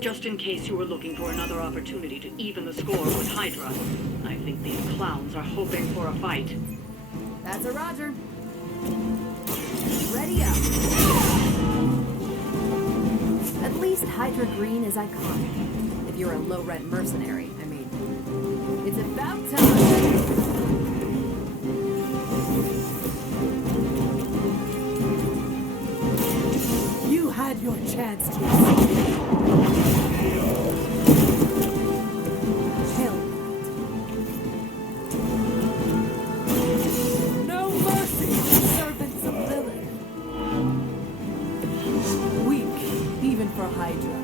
Just in case you were looking for another opportunity to even the score with Hydra, I think these clowns are hoping for a fight. That's a Roger. Ready up. At least Hydra Green is iconic. If you're a low-rent mercenary, I mean. It's about time. You had your chance to escape. Hell. No mercy, servants of Lilith. Weak, even for Hydra.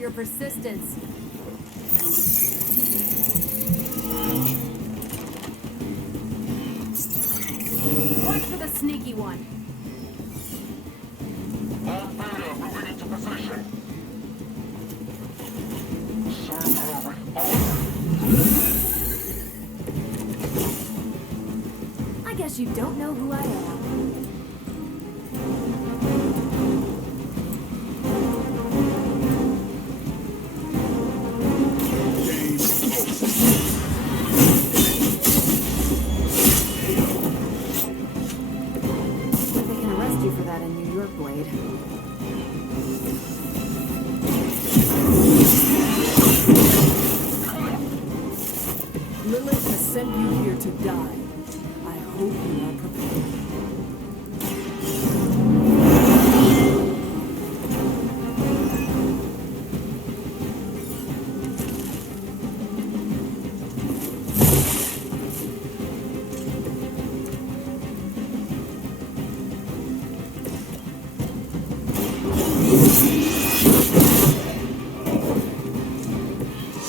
Your persistence. Watch for the sneaky one. All Beta moving into position. Serve her with honor. I guess you don't know who I am. For that in New York, Blade. Lilith has sent you here to die. I hope you are prepared.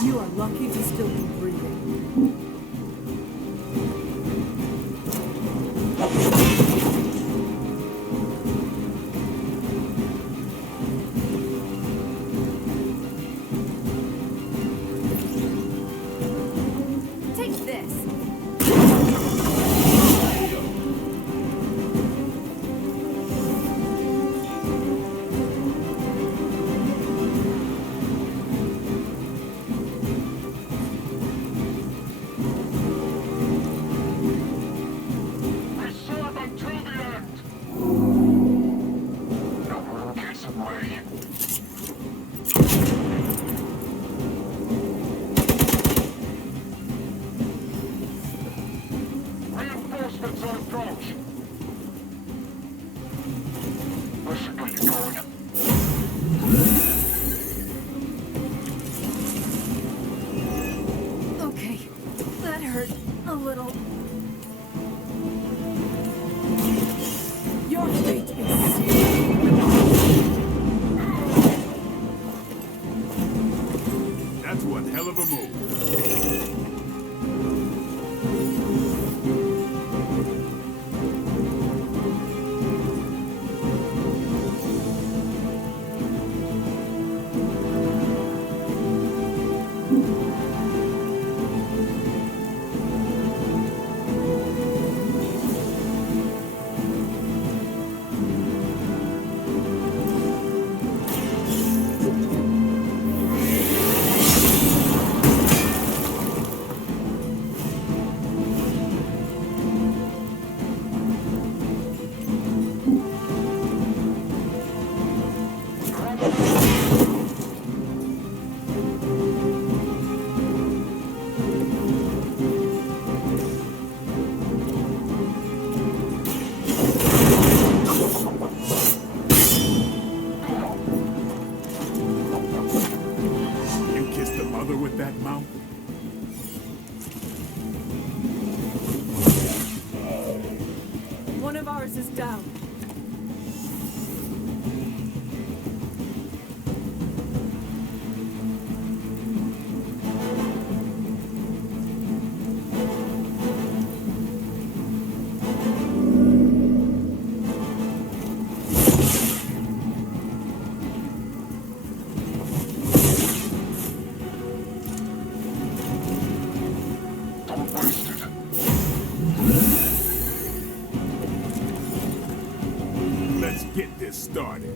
You are lucky to still be breathing. Take this. Reinforcements on approach. Where should we be going? Okay, that hurt a little. Your fate is sealed. That's one hell of a move. With that mouth? One of ours is down. started.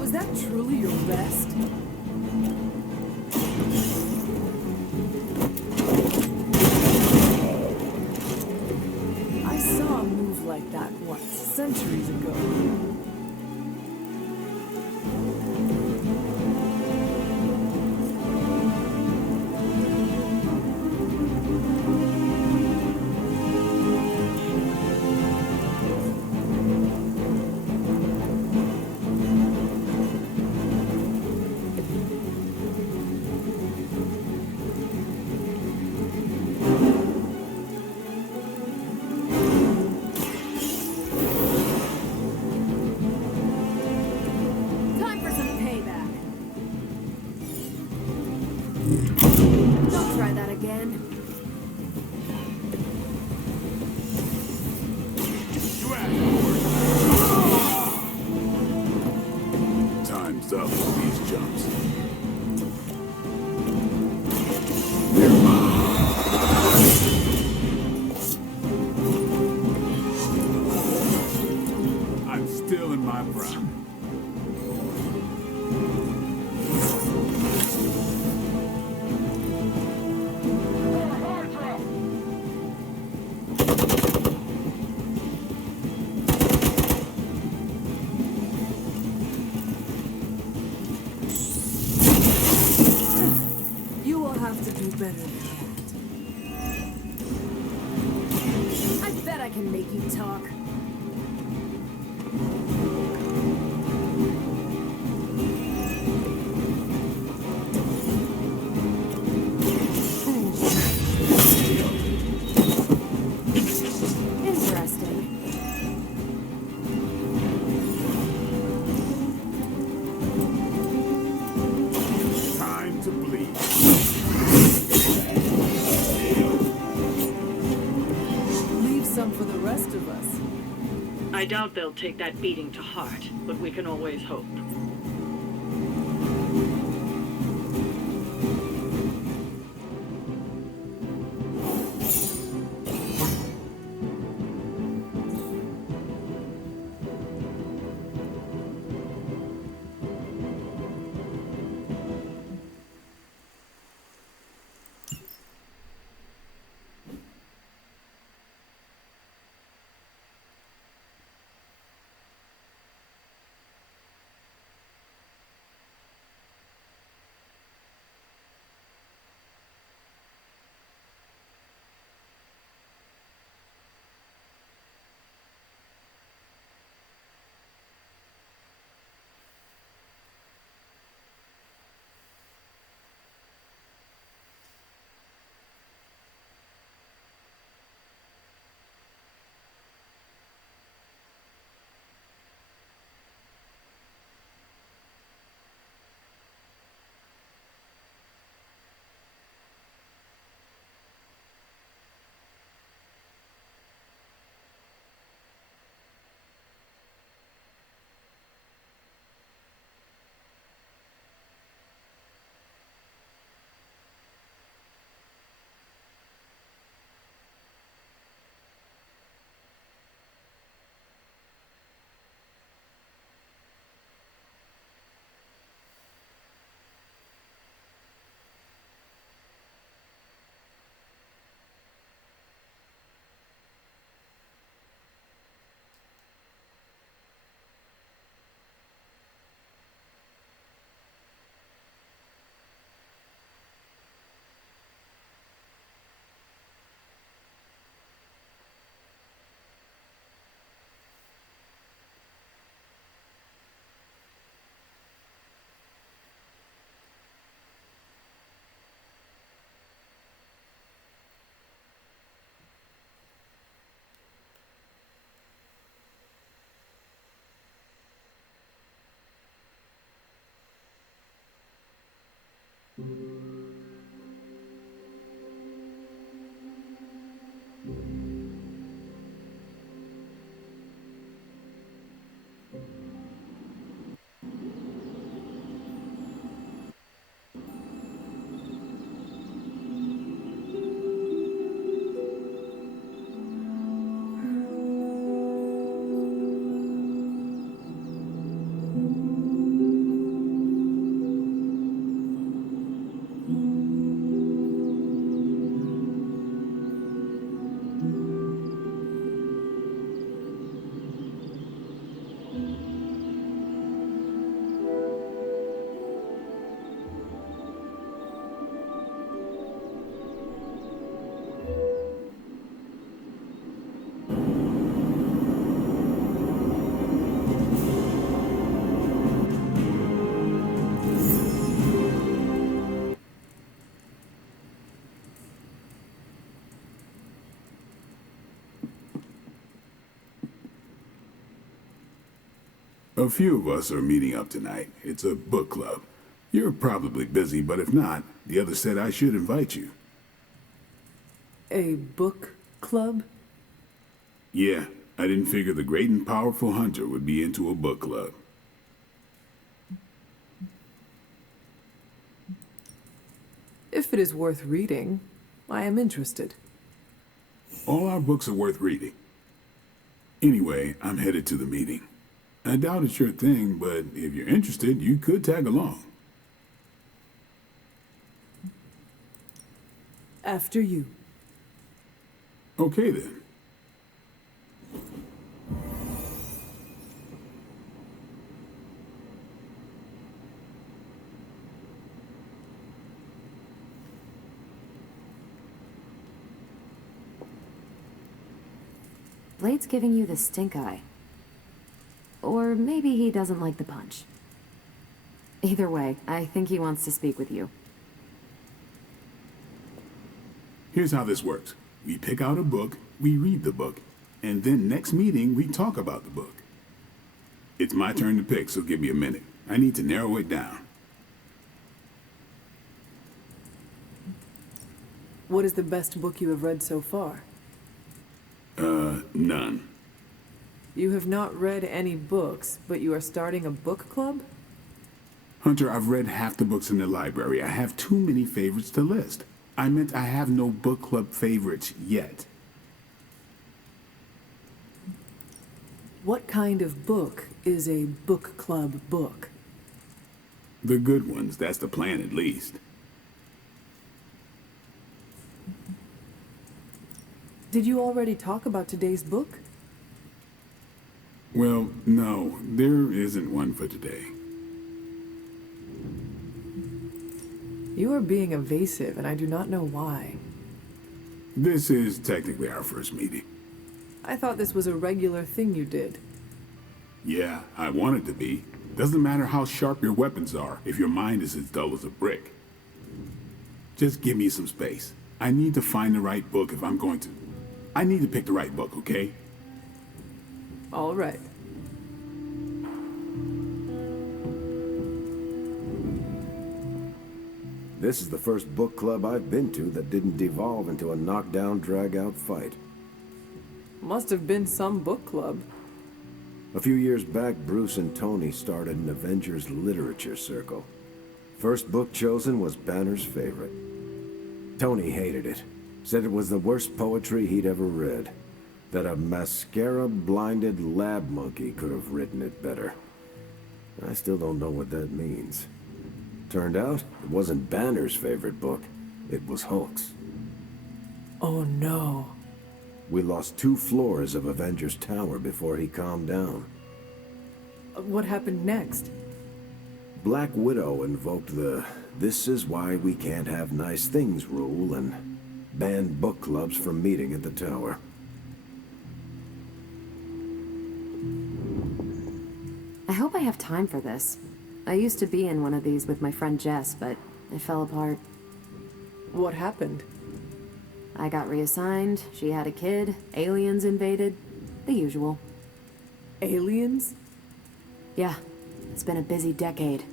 Was that truly your best? I saw a move like that once, centuries ago. Time for some payback. Don't try that again. You asked for it. Time's up for these jumps. They're mine. I'm still in my prime. More Hydra! You will have to do better than that. I bet I can make you talk. Interesting. Time to bleed. Leave some for the rest of us. I doubt they'll take that beating to heart, but we can always hope. A few of us are meeting up tonight. It's a book club. You're probably busy, but if not, the others said I should invite you. A book club? Yeah, I didn't figure the great and powerful Hunter would be into a book club. If it is worth reading, I am interested. All our books are worth reading. Anyway, I'm headed to the meeting. I doubt it's your thing, but if you're interested, you could tag along. After you. Okay then. Blade's giving you the stink eye. Or maybe he doesn't like the punch. Either way, I think he wants to speak with you. Here's how this works. We pick out a book, we read the book, and then next meeting we talk about the book. It's my turn to pick, so give me a minute. I need to narrow it down. What is the best book you have read so far? None. You have not read any books, but you are starting a book club? Hunter, I've read half the books in the library. I have too many favorites to list. I meant I have no book club favorites yet. What kind of book is a book club book? The good ones, that's the plan at least. Did you already talk about today's book? Well, no, there isn't one for today. You are being evasive, and I do not know why. This is technically our first meeting. I thought this was a regular thing you did. Yeah, I want it to be. Doesn't matter how sharp your weapons are if your mind is as dull as a brick. Just give me some space. I need to find the right book if I'm going to. I need to pick the right book, okay? All right. This is the first book club I've been to that didn't devolve into a knockdown, drag-out fight. Must have been some book club. A few years back, Bruce and Tony started an Avengers literature circle. First book chosen was Banner's favorite. Tony hated it. Said it was the worst poetry he'd ever read. That a mascara-blinded lab monkey could have written it better. I still don't know what that means. Turned out, it wasn't Banner's favorite book. It was Hulk's. Oh no. We lost 2 floors of Avengers Tower before he calmed down. What happened next? Black Widow invoked the "this is why we can't have nice things" rule and banned book clubs from meeting at the tower. I hope I have time for this. I used to be in one of these with my friend Jess, but it fell apart. What happened? I got reassigned, she had a kid, aliens invaded, the usual. Aliens? Yeah, it's been a busy decade.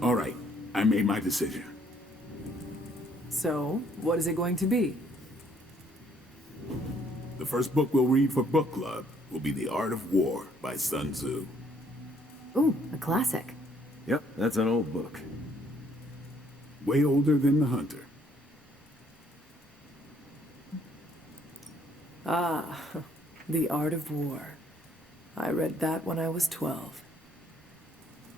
All right, I made my decision. So, what is it going to be? The first book we'll read for book club will be The Art of War by Sun Tzu. Ooh, a classic. Yep, that's an old book. Way older than The Hunter. Ah, The Art of War. I read that when I was 12.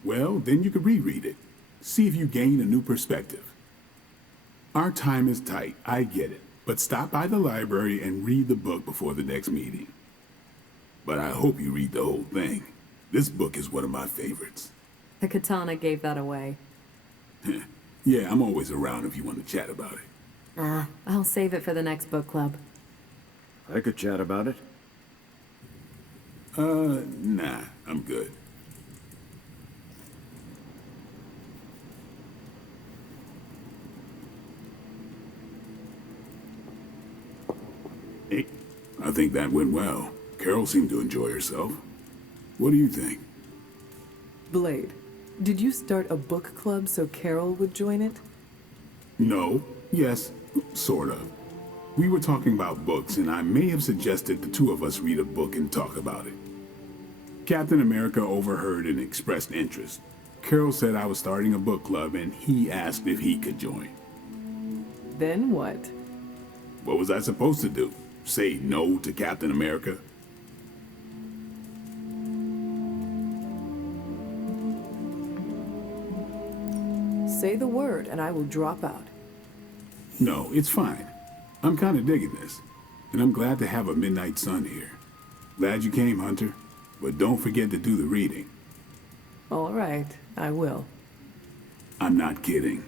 Well, then you could reread it. See if you gain a new perspective. Our time is tight, I get it. But stop by the library and read the book before the next meeting. But I hope you read the whole thing. This book is one of my favorites. The katana gave that away. Yeah, I'm always around if you want to chat about it. I'll save it for the next book club. I could chat about it. Nah, I'm good. Hey, I think that went well. Carol seemed to enjoy herself. What do you think? Blade, did you start a book club so Carol would join it? No. Yes. Sort of. We were talking about books, and I may have suggested the two of us read a book and talk about it. Captain America overheard and expressed interest. Carol said I was starting a book club, and he asked if he could join. Then what? What was I supposed to do? Say no to Captain America? Say the word and I will drop out. No, it's fine. I'm kind of digging this, and I'm glad to have a Midnight Sun here. Glad you came, Hunter, but don't forget to do the reading. All right, I will. I'm not kidding.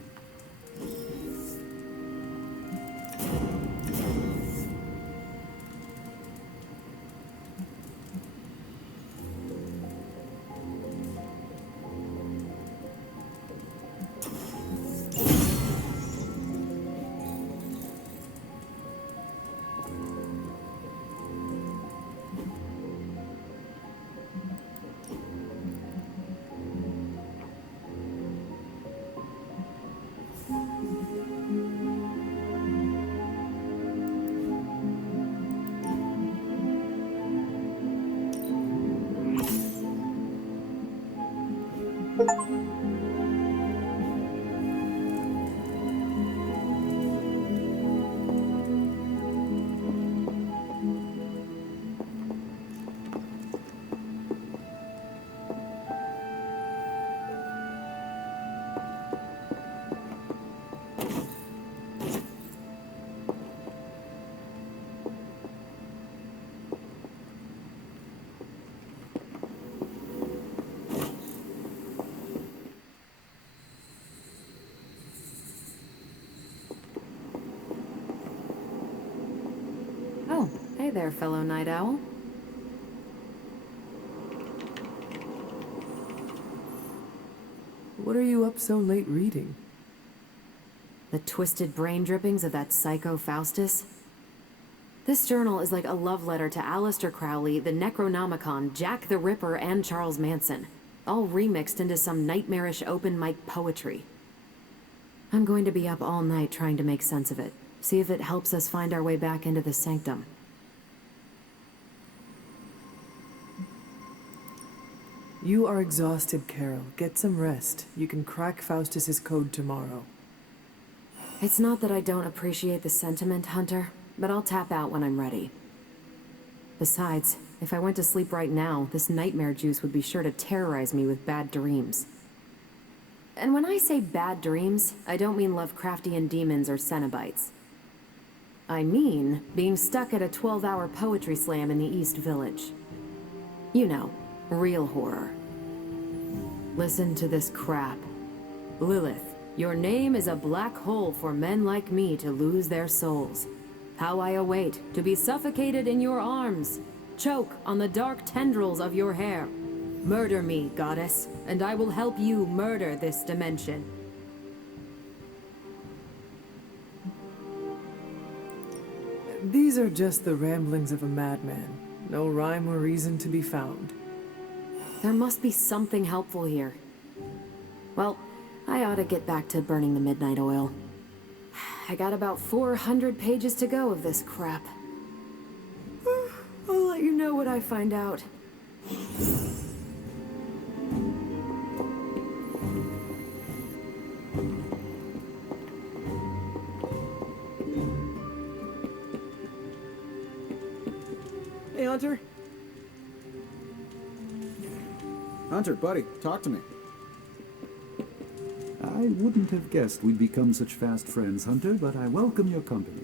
Oh, hey there, fellow night owl. What are you up so late reading? The twisted brain drippings of that psycho Faustus. This journal is like a love letter to Aleister Crowley, the Necronomicon, Jack the Ripper, and Charles Manson, all remixed into some nightmarish open mic poetry. I'm going to be up all night trying to make sense of it, see if it helps us find our way back into the sanctum. You are exhausted, Carol. Get some rest. You can crack Faustus's code tomorrow. It's not that I don't appreciate the sentiment, Hunter, but I'll tap out when I'm ready. Besides, if I went to sleep right now, this nightmare juice would be sure to terrorize me with bad dreams. And when I say bad dreams, I don't mean Lovecraftian demons or Cenobites. I mean being stuck at a 12-hour poetry slam in the East Village. You know, real horror. Listen to this crap. Lilith, your name is a black hole for men like me to lose their souls. How I await to be suffocated in your arms, choke on the dark tendrils of your hair. Murder me, goddess, and I will help you murder this dimension. These are just the ramblings of a madman. No rhyme or reason to be found. There must be something helpful here. Well, I ought to get back to burning the midnight oil. I got about 400 pages to go of this crap. I'll let you know what I find out. Hey, Hunter. Hunter, buddy, talk to me. I wouldn't have guessed we'd become such fast friends, Hunter, but I welcome your company.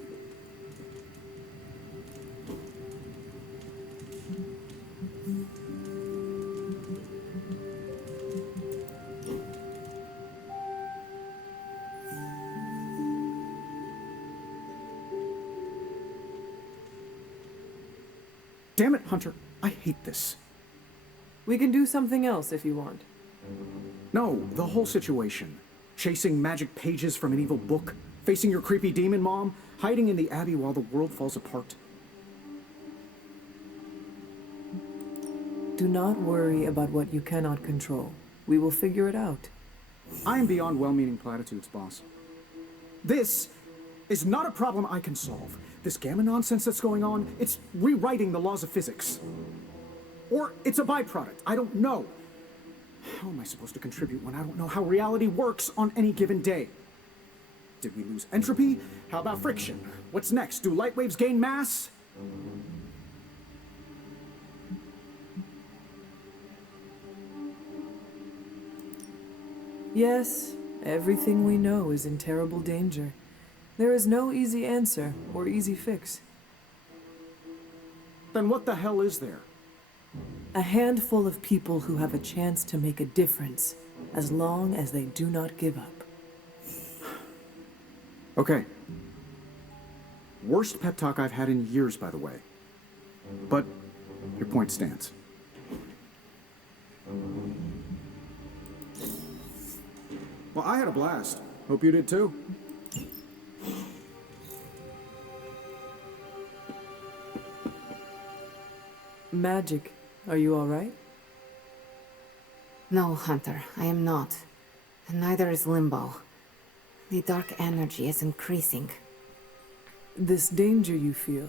Damn it, Hunter. I hate this. We can do something else if you want. No, the whole situation. Chasing magic pages from an evil book, facing your creepy demon mom, hiding in the Abbey while the world falls apart. Do not worry about what you cannot control. We will figure it out. I am beyond well-meaning platitudes, boss. This is not a problem I can solve. This gamma nonsense that's going on, it's rewriting the laws of physics. Or it's a byproduct. I don't know. How am I supposed to contribute when I don't know how reality works on any given day? Did we lose entropy? How about friction? What's next? Do light waves gain mass? Yes, everything we know is in terrible danger. There is no easy answer or easy fix. Then what the hell is there? A handful of people who have a chance to make a difference, as long as they do not give up. Okay. Worst pep talk I've had in years, by the way. But your point stands. Well, I had a blast. Hope you did too. Magic, are you all right? No, Hunter, I am not. And neither is Limbo. The dark energy is increasing. This danger you feel,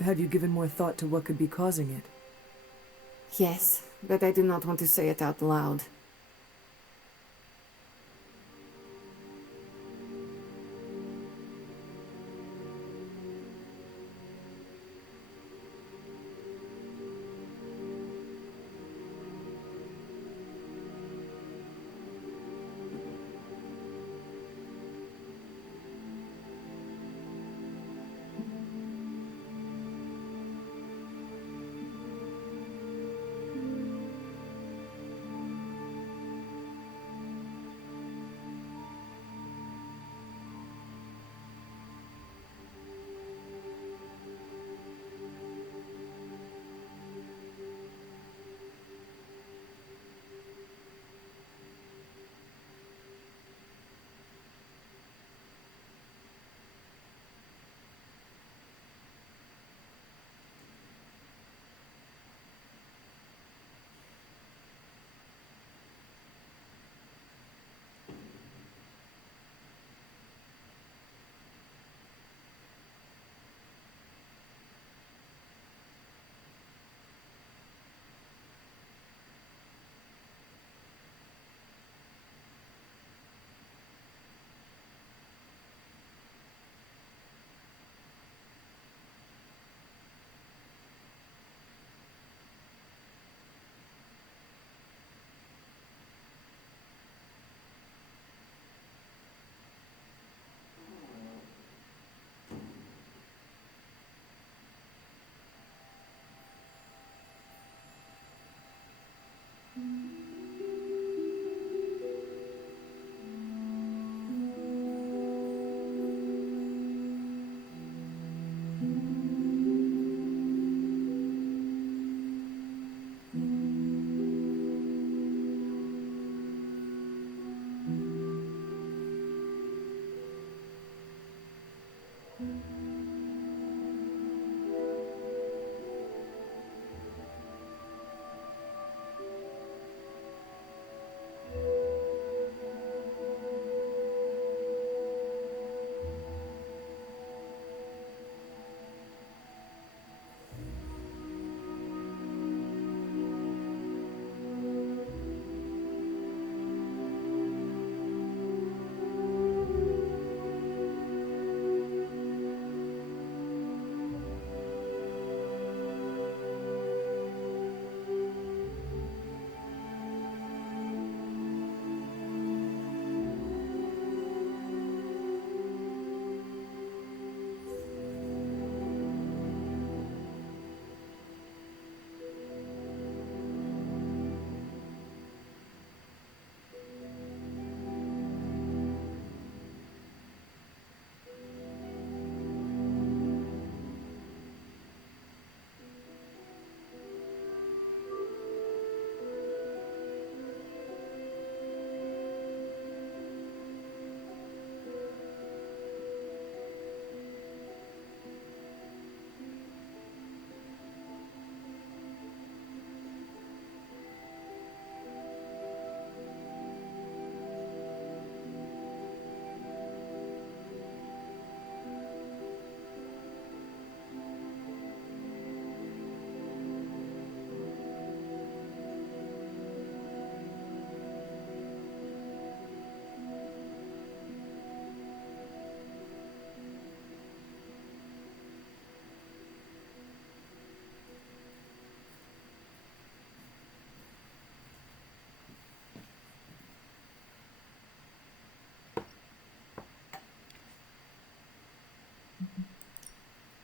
have you given more thought to what could be causing it? Yes, but I do not want to say it out loud.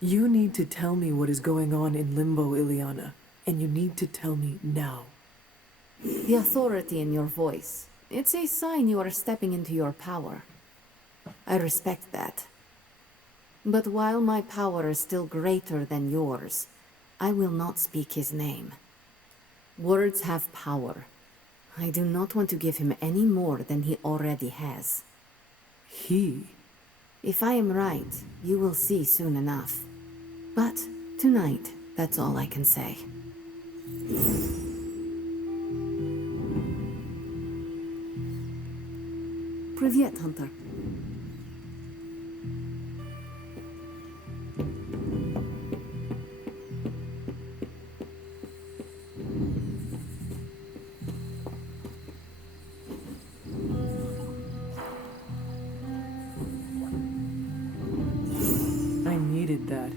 You need to tell me what is going on in Limbo, Ileana. And you need to tell me now. The authority in your voice. It's a sign you are stepping into your power. I respect that. But while my power is still greater than yours, I will not speak his name. Words have power. I do not want to give him any more than he already has. He? If I am right, you will see soon enough. But tonight, that's all I can say. Привет, Hunter. I needed that.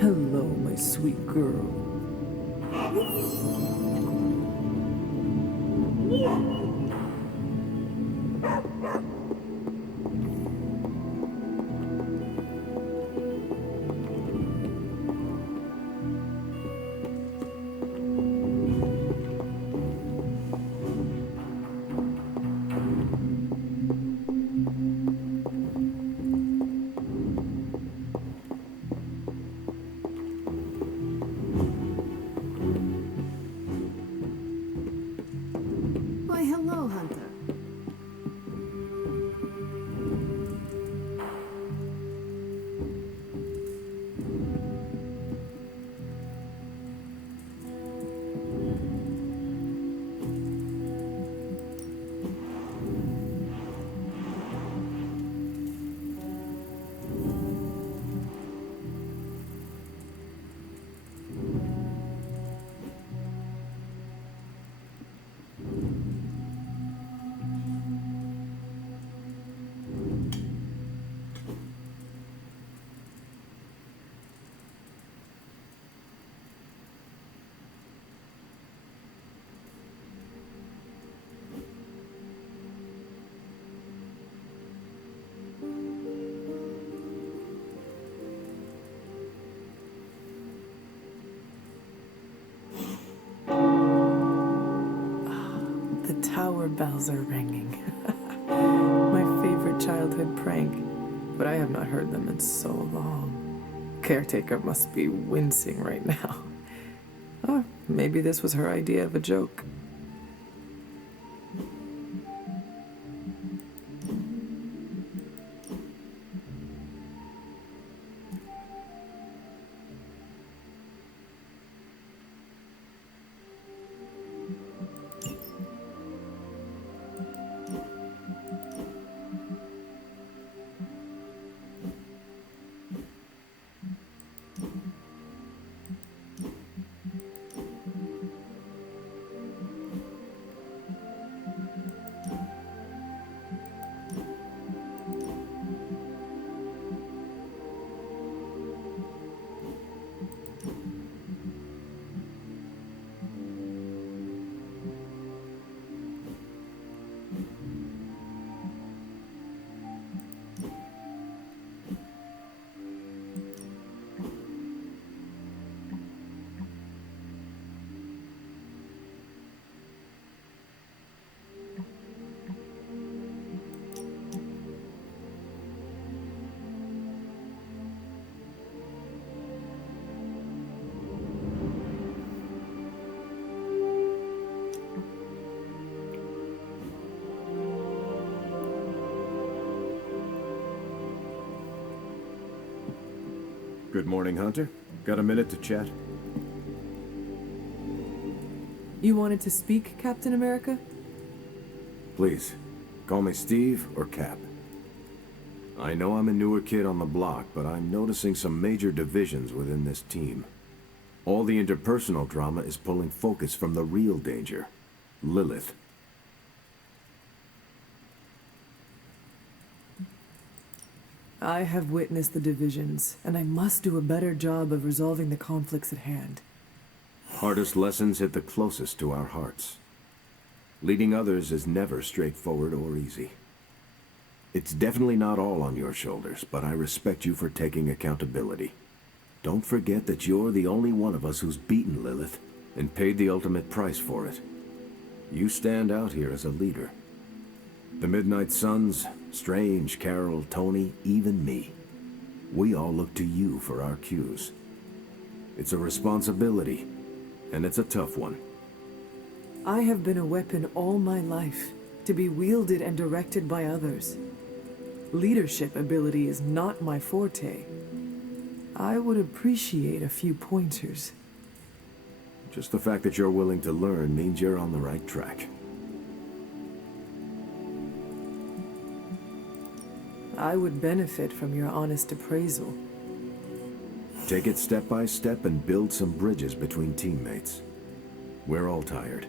Hello, my sweet girl. Why, hello, Hunter. The tower bells are ringing. My favorite childhood prank. But I have not heard them in so long. Caretaker must be wincing right now. Or maybe this was her idea of a joke. Good morning, Hunter. Got a minute to chat? You wanted to speak, Captain America? Please, call me Steve or Cap. I know I'm a newer kid on the block, but I'm noticing some major divisions within this team. All the interpersonal drama is pulling focus from the real danger, Lilith. I have witnessed the divisions, and I must do a better job of resolving the conflicts at hand. Hardest lessons hit the closest to our hearts. Leading others is never straightforward or easy. It's definitely not all on your shoulders, but I respect you for taking accountability. Don't forget that you're the only one of us who's beaten Lilith and paid the ultimate price for it. You stand out here as a leader. The Midnight Suns, Strange, Carol, Tony, even me. We all look to you for our cues. It's a responsibility, and it's a tough one. I have been a weapon all my life, to be wielded and directed by others. Leadership ability is not my forte. I would appreciate a few pointers. Just the fact that you're willing to learn means you're on the right track. I would benefit from your honest appraisal. Take it step by step and build some bridges between teammates. We're all tired,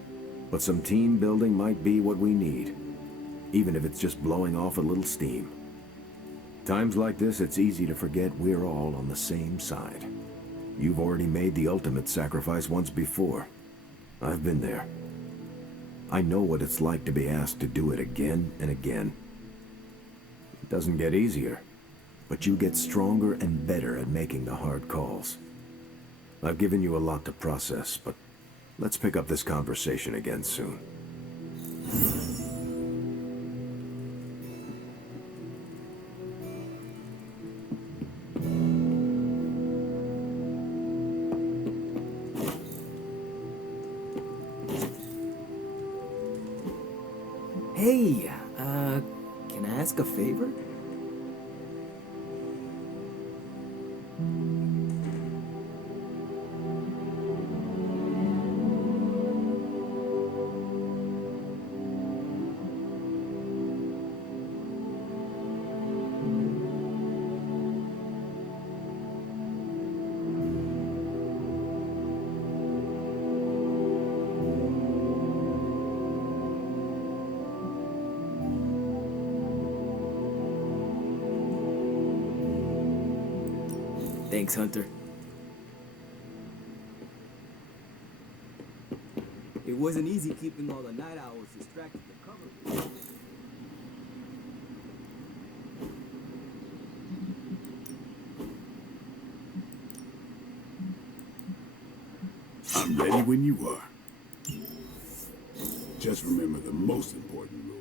but some team building might be what we need, even if it's just blowing off a little steam. Times like this, it's easy to forget we're all on the same side. You've already made the ultimate sacrifice once before. I've been there. I know what it's like to be asked to do it again and again. It doesn't get easier, but you get stronger and better at making the hard calls. I've given you a lot to process, but let's pick up this conversation again soon. Hey, can I ask a favor? Thanks, Hunter. It wasn't easy keeping all the night owls distracted to cover. I'm ready when you are. Just remember the most important rule.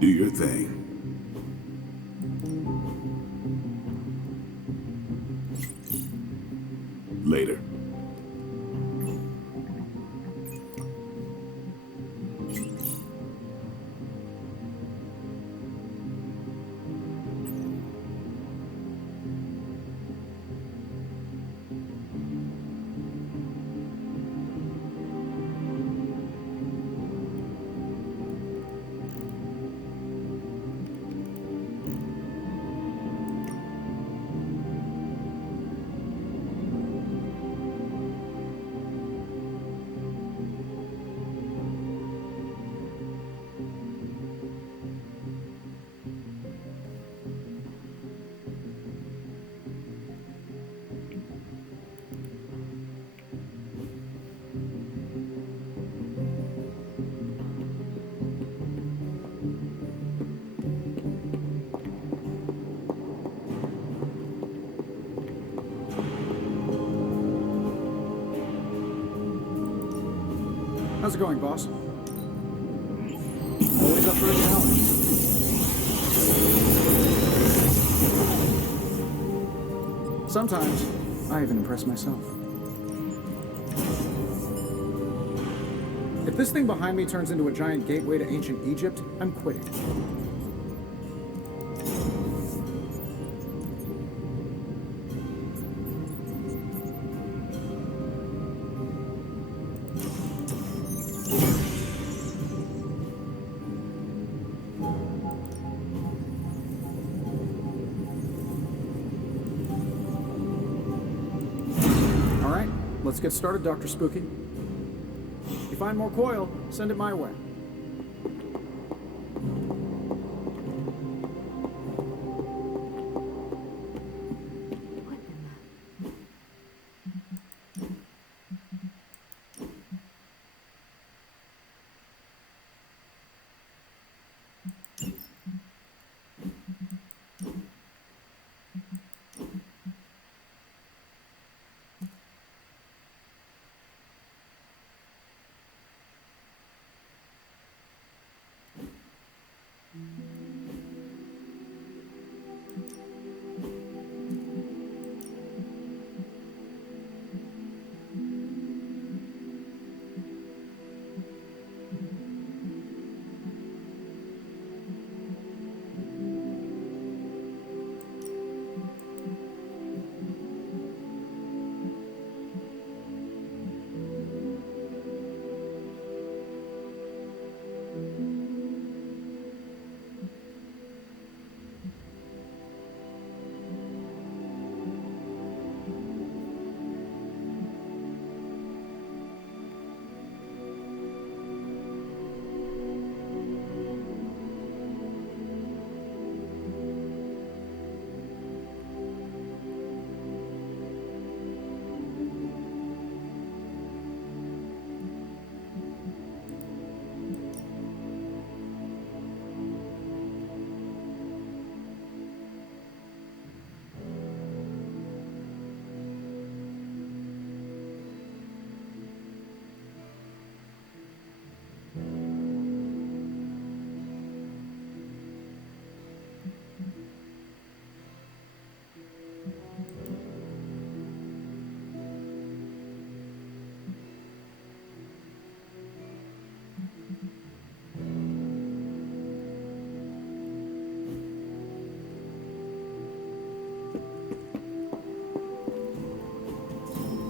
Do your thing. Later. How's it going, boss? Always up for a challenge. Sometimes, I even impress myself. If this thing behind me turns into a giant gateway to ancient Egypt, I'm quitting. let's get started, Dr. Spooky. If you find more coil, send it my way.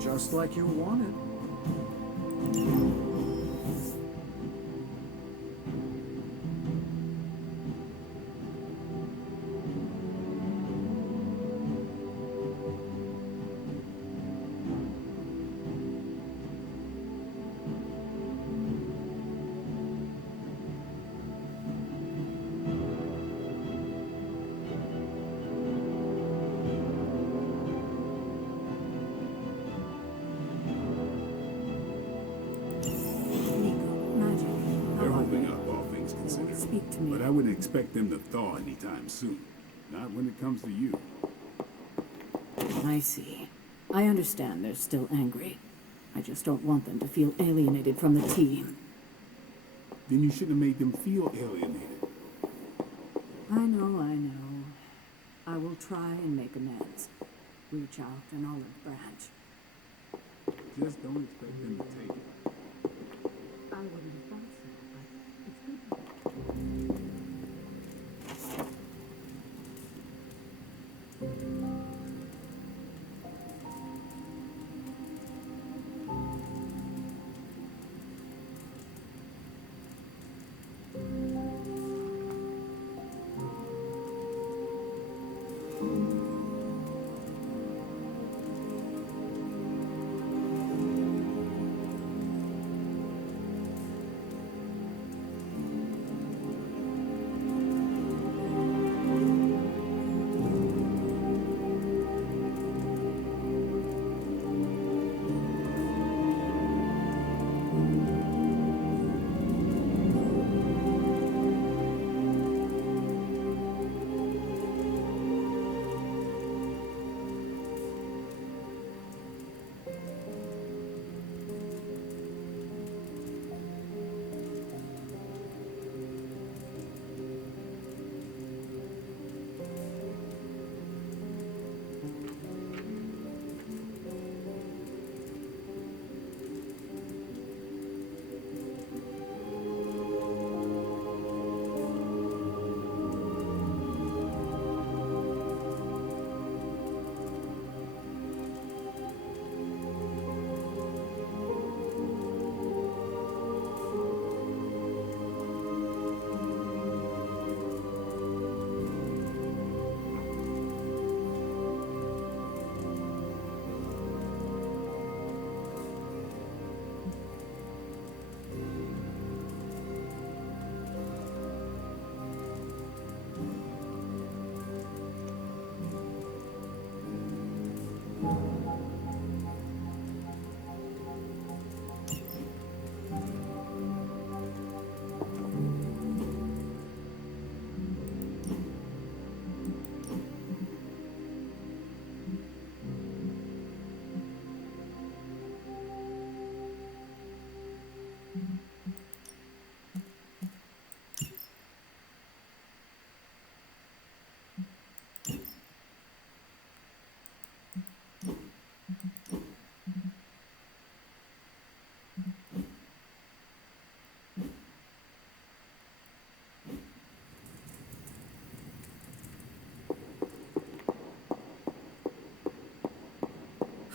Just like you wanted. They're holding up, all things considered. Speak to me. But I wouldn't expect them to thaw anytime soon. Not when it comes to you. I see. I understand they're still angry. I just don't want them to feel alienated from the team. Then you should have made them feel alienated. I know, I know. I will try and make amends. Reach out an olive branch. Just don't expect them to take it. I wouldn't have thought so, but it's good.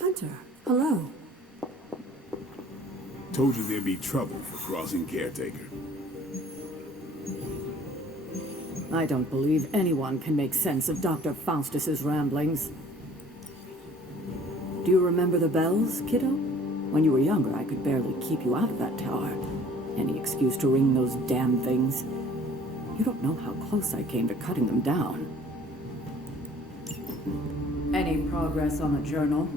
Hunter, hello. Told you there'd be trouble for crossing Caretaker. I don't believe anyone can make sense of Dr. Faustus's ramblings. Do you remember the bells, kiddo? When you were younger, I could barely keep you out of that tower. Any excuse to ring those damn things. You don't know how close I came to cutting them down. Any progress on the journal?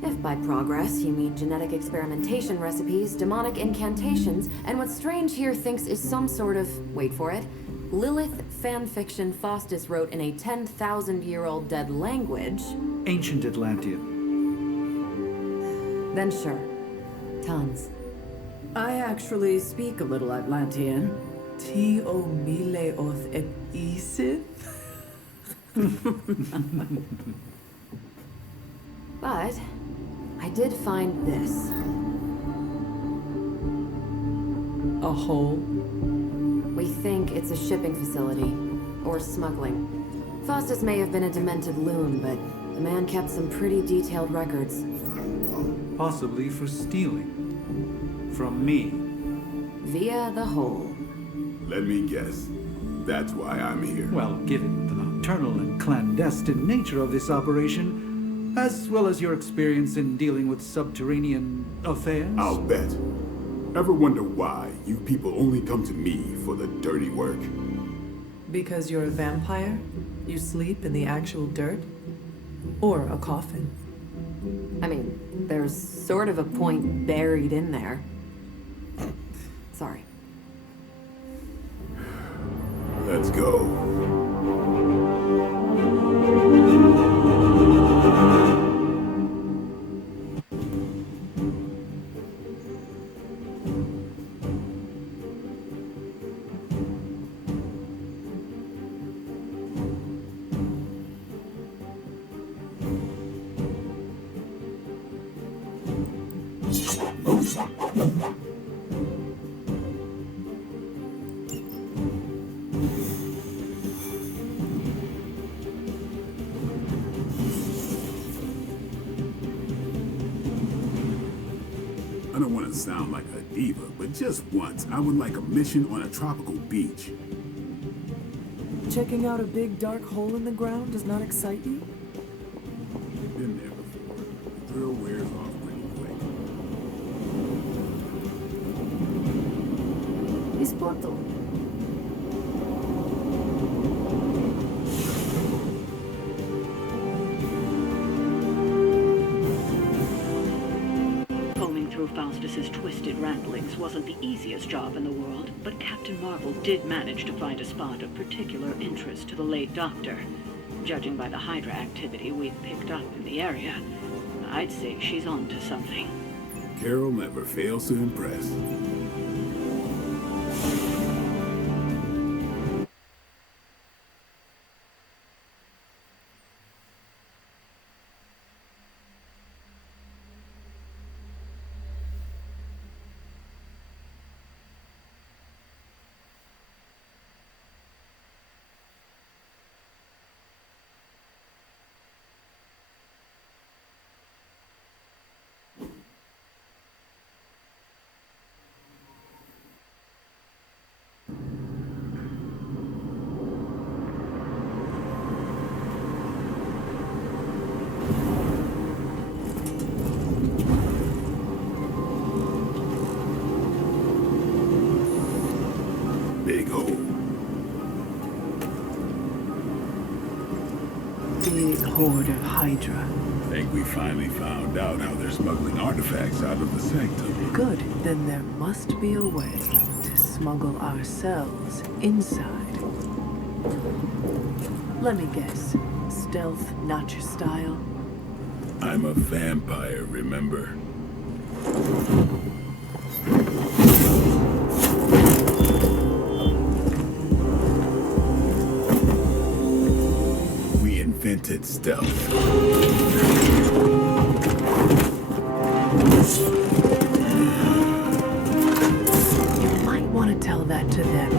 If by progress you mean genetic experimentation recipes, demonic incantations, and what Strange here thinks is some sort of, wait for it, Lilith fanfiction Faustus wrote in a 10,000-year-old dead language... Ancient Atlantean. Then sure. Tons. I actually speak a little Atlantean. Ti o mile oth ep isith? But I did find this. A hole? We think it's a shipping facility. Or smuggling. Faustus may have been a demented loon, but the man kept some pretty detailed records. Possibly for stealing. From me. Via the hole. Let me guess. That's why I'm here. Well, given the nocturnal and clandestine nature of this operation, as well as your experience in dealing with subterranean affairs... I'll bet. Ever wonder why you people only come to me for the dirty work? Because you're a vampire? You sleep in the actual dirt? Or a coffin? I mean, there's sort of a point buried in there. Sorry. Let's go. I don't want to sound like a diva, but just once, I would like a mission on a tropical beach. Checking out a big dark hole in the ground does not excite you? Been there before. The thrill wears off pretty quick. This portal. Combing through Faustus's twisted ramblings wasn't the easiest job in the world, but Captain Marvel did manage to find a spot of particular interest to the late Doctor. Judging by the Hydra activity we've picked up in the area, I'd say she's on to something. Carol never fails to impress. Big hole. Big horde of Hydra. Think we finally found out how they're smuggling artifacts out of the sanctum. Good, then there must be a way to smuggle ourselves inside. Let me guess. Stealth, not your style? I'm a vampire, remember? We invented stealth. You might want to tell that to them.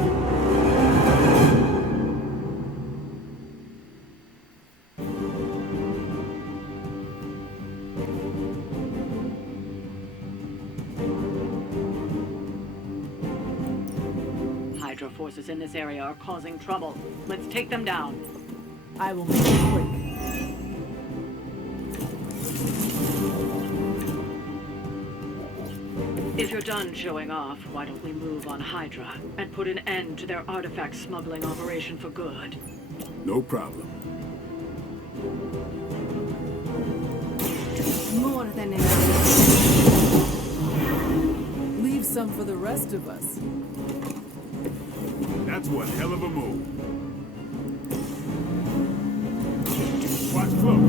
Hydra forces in this area are causing trouble. Let's take them down. I will make it quick. If you're done showing off, why don't we move on Hydra and put an end to their artifact smuggling operation for good? No problem. More than enough. Leave some for the rest of us. That's one hell of a move. Watch close.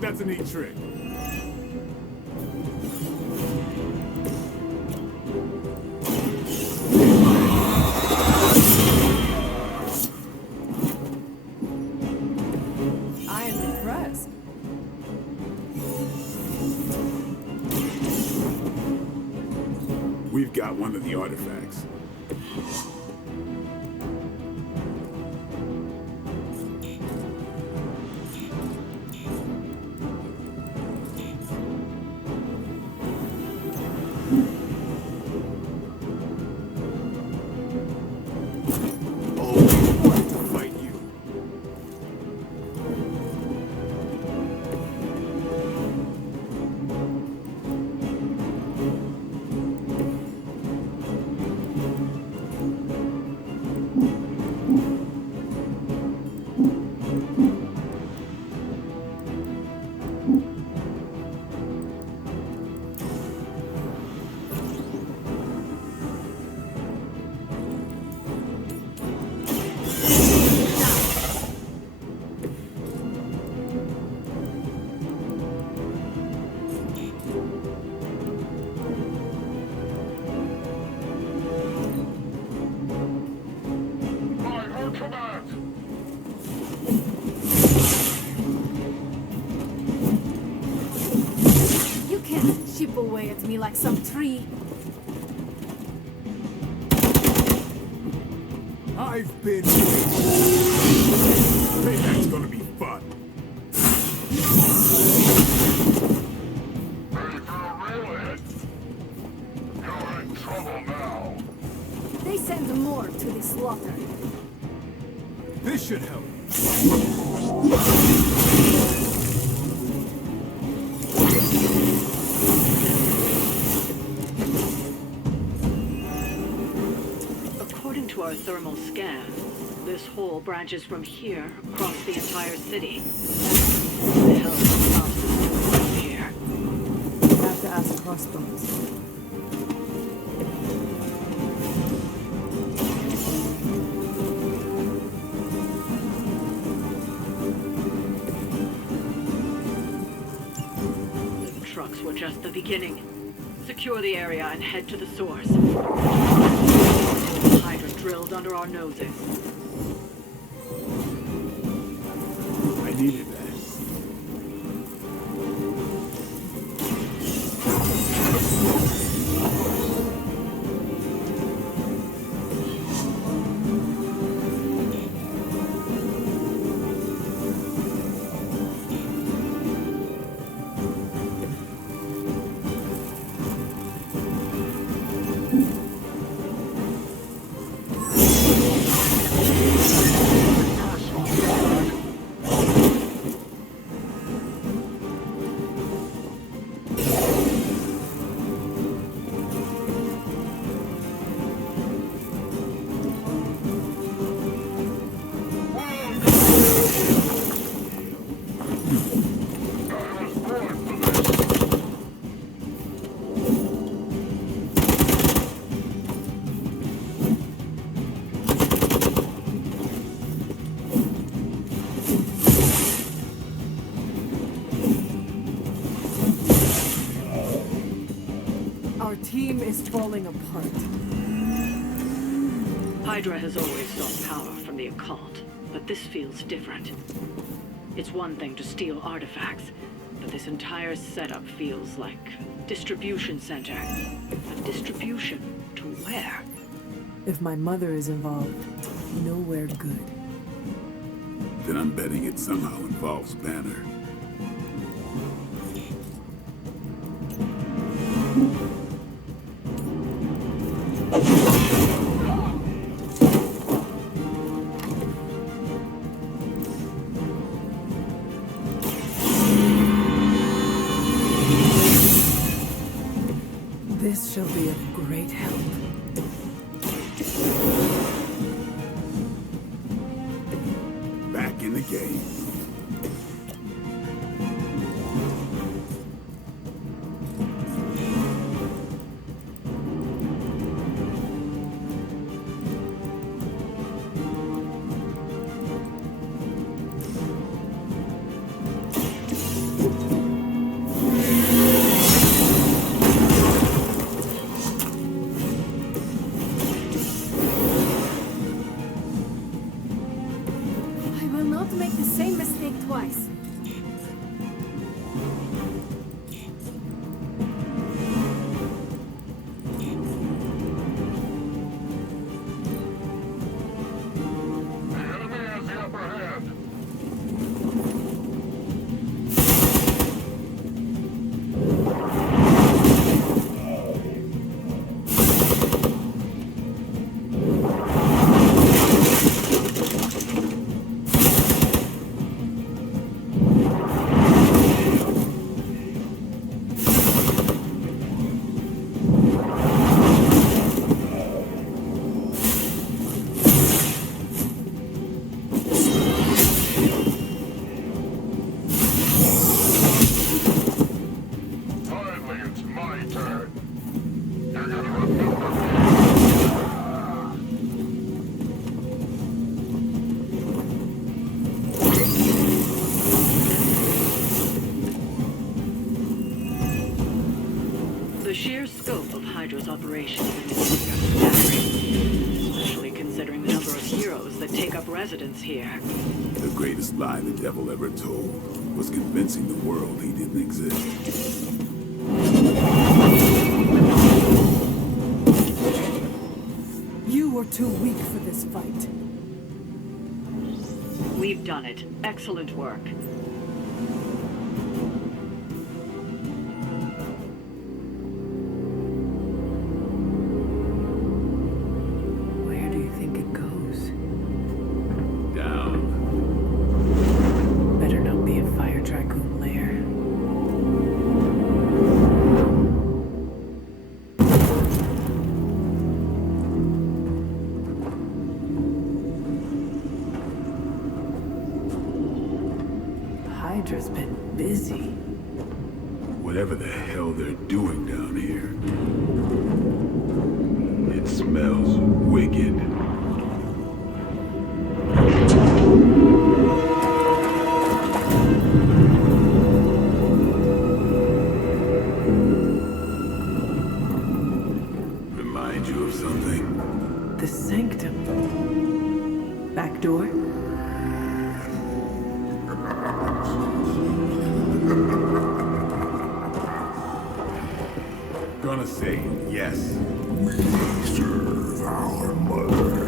That's a neat trick. I am impressed. We've got one of the artifacts. You can't chip away at me like some tree. I've been waiting. Payback's gonna be fun. You're in trouble now. They send more to the slaughter. This should help. According to our thermal scan, this hole branches from here across the entire city. What the hell stops us from here? You have to ask Crossbones. The trucks were just the beginning. Secure the area and head to the source. Hydra drilled under our noses. I needed that. Our team is falling apart. Hydra has always sought power from the occult, but this feels different. It's one thing to steal artifacts, but this entire setup feels like a distribution center. A distribution to where? If my mother is involved, nowhere good. Then I'm betting it somehow involves Banner. This shall be of great help. Back in the game. I will not make the same mistake twice. The enemy has the upper hand. Finally, it's my turn. You're gonna remember me. The sheer scope of Hydra's operations in this area is staggering, especially considering the number of heroes that take up residence here. The greatest lie the devil ever told was convincing the world he didn't exist. You were too weak for this fight. We've done it. Excellent work. Where do you think it goes? Down. Better not be a fire dragoon lair. Hydra's been busy. Whatever the hell they're doing down here. It smells wicked. Remind you of something? The sanctum. Back door? Gonna say yes. We serve our mother.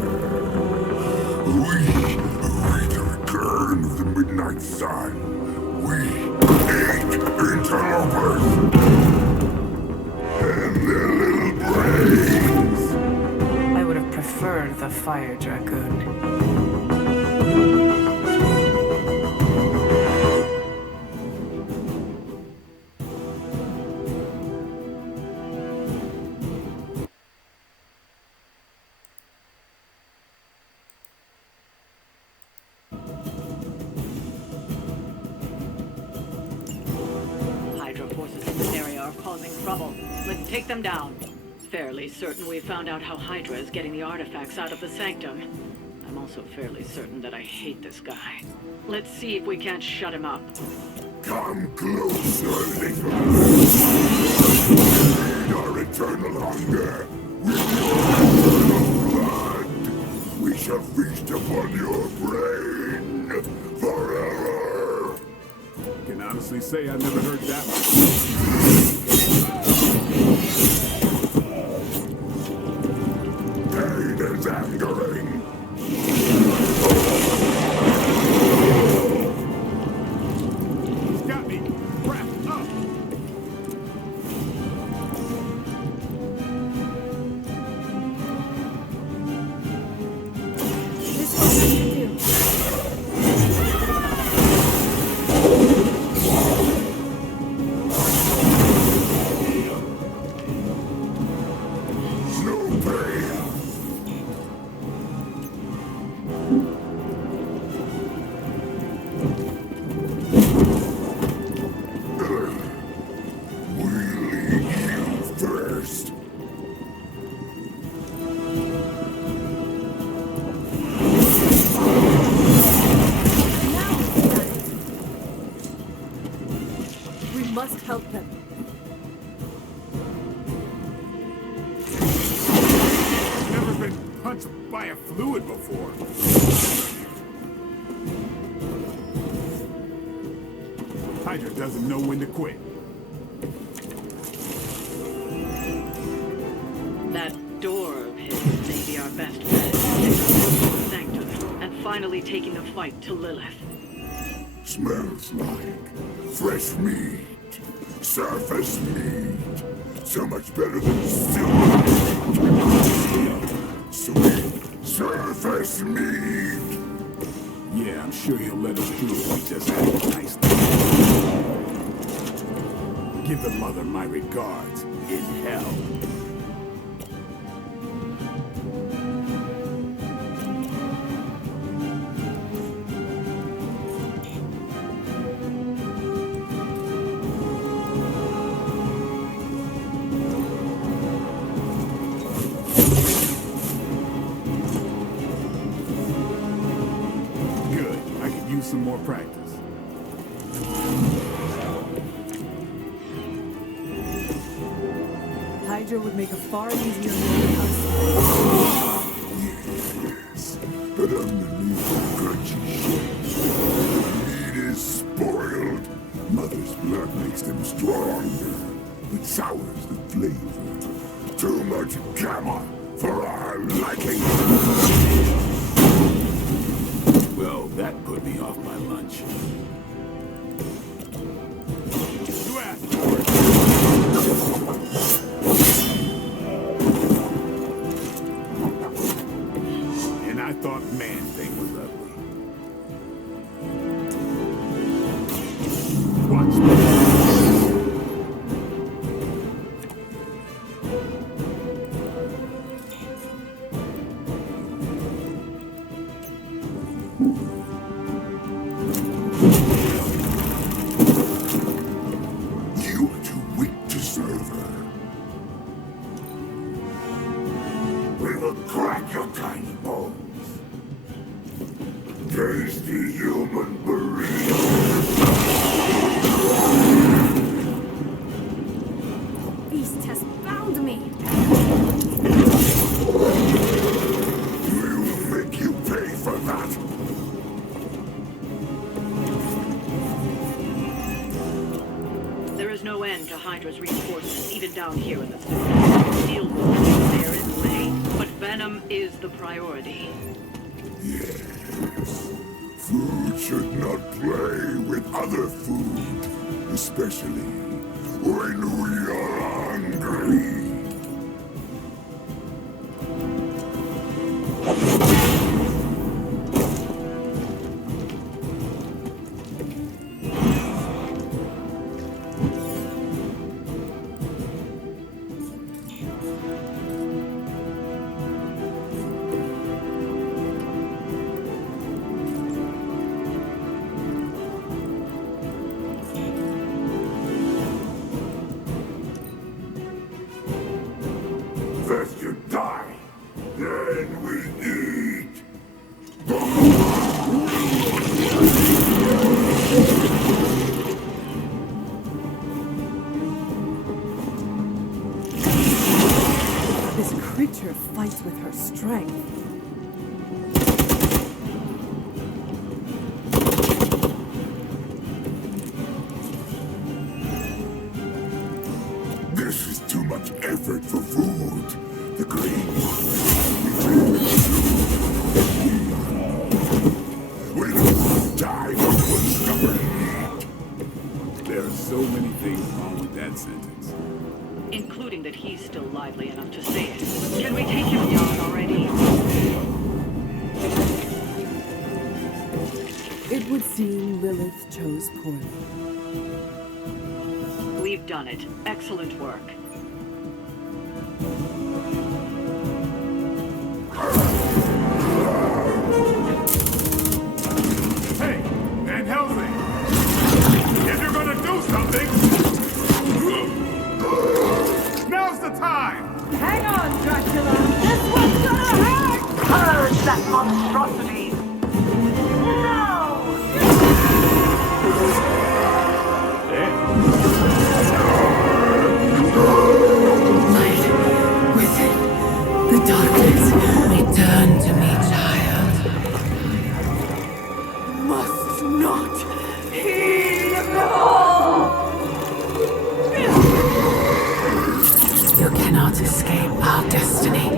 We await the return of the midnight sun. We hate interlopers and their little brains. I would have preferred the fire dragoon. Hydra forces in this area are causing trouble. Let's take them down. Fairly certain we found out how Hydra is getting the artifacts out of the Sanctum. I'm also fairly certain that I hate this guy. Let's see if we can't shut him up. Come closer, little. Feed our eternal hunger with your eternal blood. We shall feast upon your brain forever. Can honestly say I never heard that one. Payday Help them. Never been punched by a fluid before. Hydra doesn't know when to quit. That door of his may be our best bet. Sanctum, and finally taking the fight to Lilith. Smells like fresh meat. Surface meat. So much better than silver meat. Sweet surface meat. Yeah, I'm sure he'll let us through if we just act nicely. Give the mother my regards in hell. Some more practice. Hydra would make a far easier meal than us. Yes, but underneath the crunchy shell, meat is spoiled. Mother's blood makes them stronger. It sours the flavor. Too much gamma for our liking. Well, that put me off my lunch. You asked for it. And I thought Man-Thing was ugly. Watch me. Tasty human burrito. Beast has found me. We'll make you pay for that. There is no end to Hydra's reinforcements, even down here in the city. Steel bullets there in the way, but venom is the priority. Yes. Food should not play with other food, especially when we are hungry. First you die, then we eat. This creature fights with her strength. This is too much effort for food. The green we don't die for stubborn meat. There are so many things wrong with that sentence. Including that he's still lively enough to say it. Can we take him down already? It would seem Lilith chose poorly. We've done it. Excellent work. Hey, Van Helsing! If you're gonna do something, now's the time! Hang on, Dracula! This one's gonna hurt! Purge that monstrosity! The darkness, return to me, child. Must not heed You cannot escape our destiny.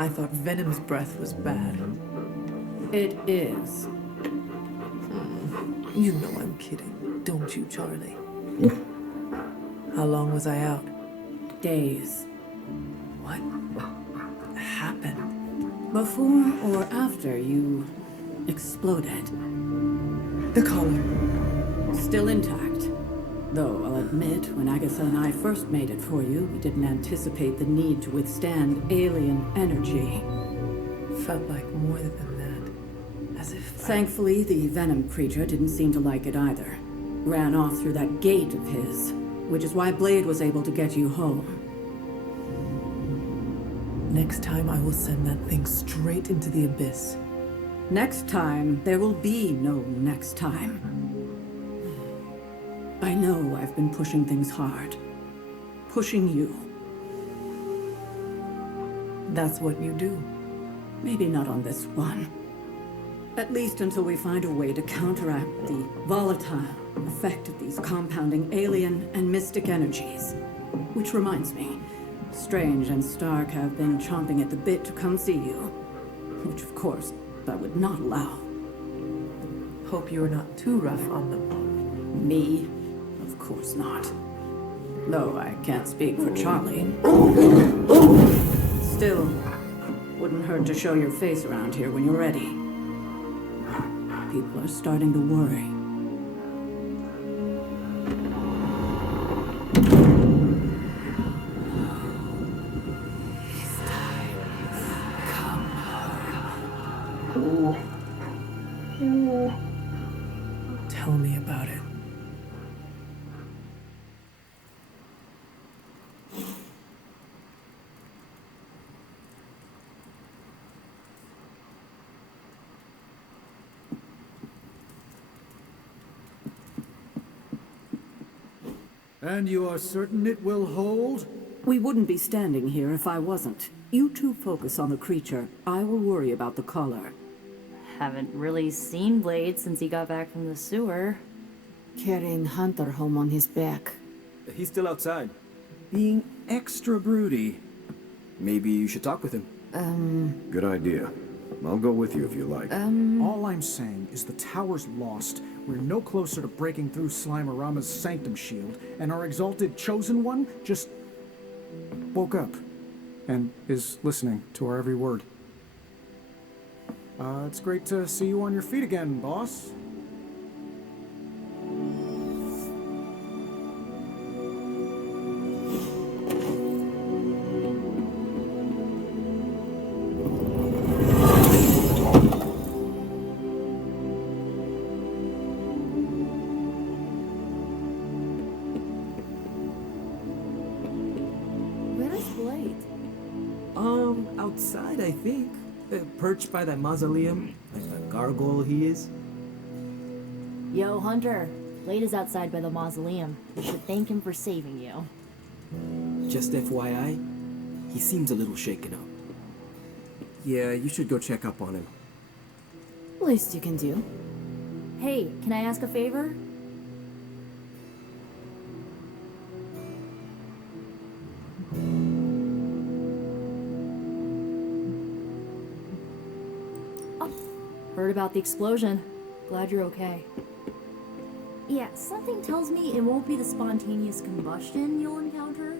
I thought Venom's breath was bad. It is. You know I'm kidding, don't you, Charlie? How long was I out? Days. What happened? Before or after you exploded? The collar. Still intact. Though, I'll admit, when Agatha and I first made it for you, we didn't anticipate the need to withstand alien energy. Felt like more than that. As if Thankfully, the Venom creature didn't seem to like it either. Ran off through that gate of his, which is why Blade was able to get you home. Next time I will send that thing straight into the abyss. Next time, there will be no next time. I know I've been pushing things hard. Pushing you. That's what you do. Maybe not on this one. At least until we find a way to counteract the volatile effect of these compounding alien and mystic energies. Which reminds me, Strange and Stark have been chomping at the bit to come see you. Which, of course, I would not allow. Hope you were not too rough on them. Me? Of course not. Though I can't speak for Charlie. Still, wouldn't hurt to show your face around here when you're ready. People are starting to worry. Tell me about it. And you are certain it will hold? We wouldn't be standing here if I wasn't. You two focus on the creature. I will worry about the collar. Haven't really seen Blade since he got back from the sewer. Carrying Hunter home on his back. He's still outside. Being extra broody. Maybe you should talk with him. Good idea. I'll go with you if you like. All I'm saying is the tower's lost. We're no closer to breaking through Slimerama's sanctum shield, and our exalted chosen one just woke up and is listening to our every word. It's great to see you on your feet again, boss. Where is Blade? Outside, I think. Perched by that mausoleum, like the gargoyle he is. Yo, Hunter. Blade is outside by the mausoleum. You should thank him for saving you. Just FYI, he seems a little shaken up. Yeah, you should go check up on him. Least you can do. Hey, can I ask a favor? Heard about the explosion. Glad you're okay. Yeah, something tells me it won't be the spontaneous combustion you'll encounter.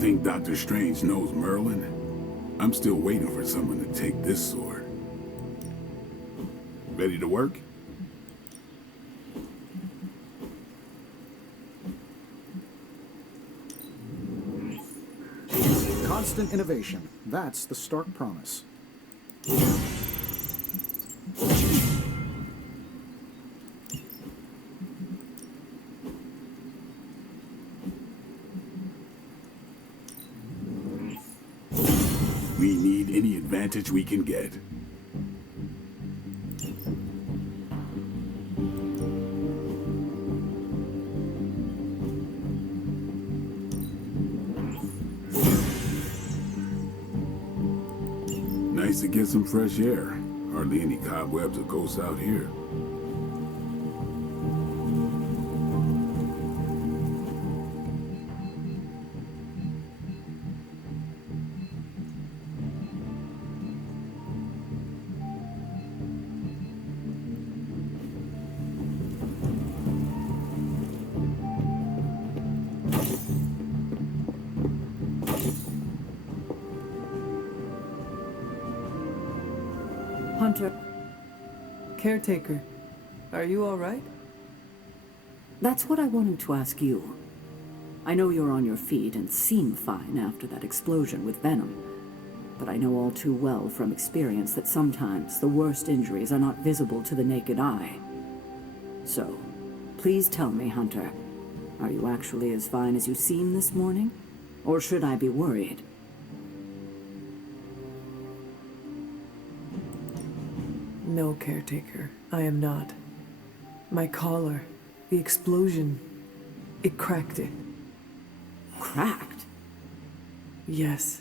Think Dr. Strange knows Merlin? I'm still waiting for someone to take this sword. Ready to work? Constant innovation. That's the Stark promise. We need any advantage we can get. Nice to get some fresh air. Hardly any cobwebs or ghosts out here. Hunter, Caretaker, are you all right? that's what I wanted to ask you. I know you're on your feet and seem fine after that explosion with Venom, but I know all too well from experience that sometimes the worst injuries are not visible to the naked eye. So, please tell me, Hunter, are you actually as fine as you seem this morning? Or should I be worried? No, caretaker, I am not. My collar, the explosion, it cracked it. Cracked? Yes.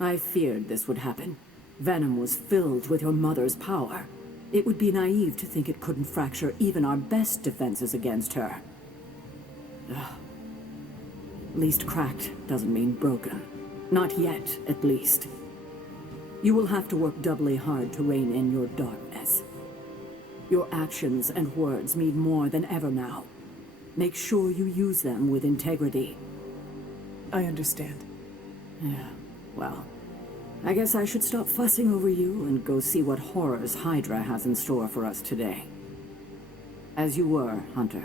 I feared this would happen. Venom was filled with your mother's power. It would be naive to think it couldn't fracture even our best defenses against her. Ugh. At least cracked doesn't mean broken. Not yet, at least. You will have to work doubly hard to rein in your darkness. Your actions and words mean more than ever now. Make sure you use them with integrity. I understand. Yeah, well, I guess I should stop fussing over you and go see what horrors Hydra has in store for us today. As you were, Hunter.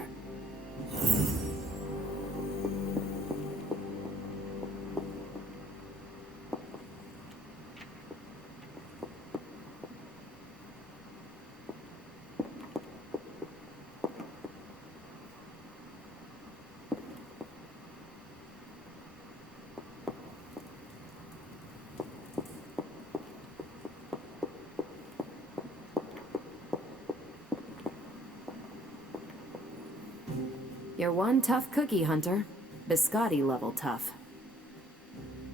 You're one tough cookie, Hunter. Biscotti level tough.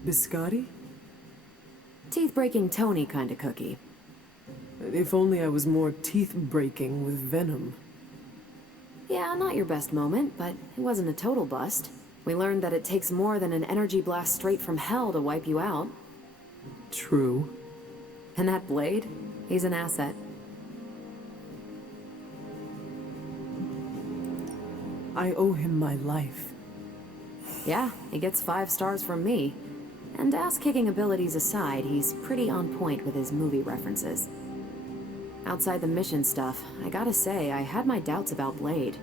Biscotti? Teeth-breaking Tony kind of cookie. If only I was more teeth-breaking with Venom. Yeah, not your best moment, but it wasn't a total bust. We learned that it takes more than an energy blast straight from hell to wipe you out. True. And that Blade? He's an asset. I owe him my life. Yeah, he gets 5 stars from me. And ass-kicking abilities aside, he's pretty on point with his movie references. Outside the mission stuff, I gotta say, I had my doubts about Blade.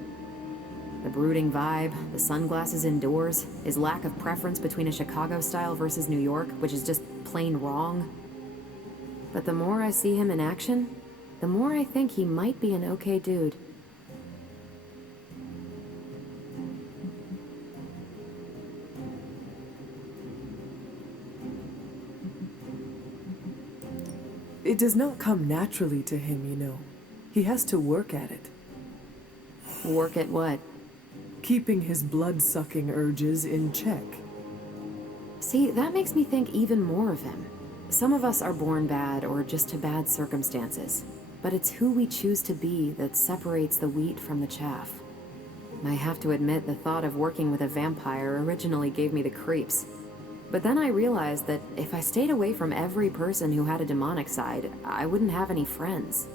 The brooding vibe, the sunglasses indoors, his lack of preference between a Chicago style versus New York, which is just plain wrong. But the more I see him in action, the more I think he might be an okay dude. It does not come naturally to him, you know. He has to work at it. Work at what? Keeping his blood-sucking urges in check. See, that makes me think even more of him. Some of us are born bad or just to bad circumstances, but it's who we choose to be that separates the wheat from the chaff. I have to admit the thought of working with a vampire originally gave me the creeps. But then I realized that if I stayed away from every person who had a demonic side, I wouldn't have any friends.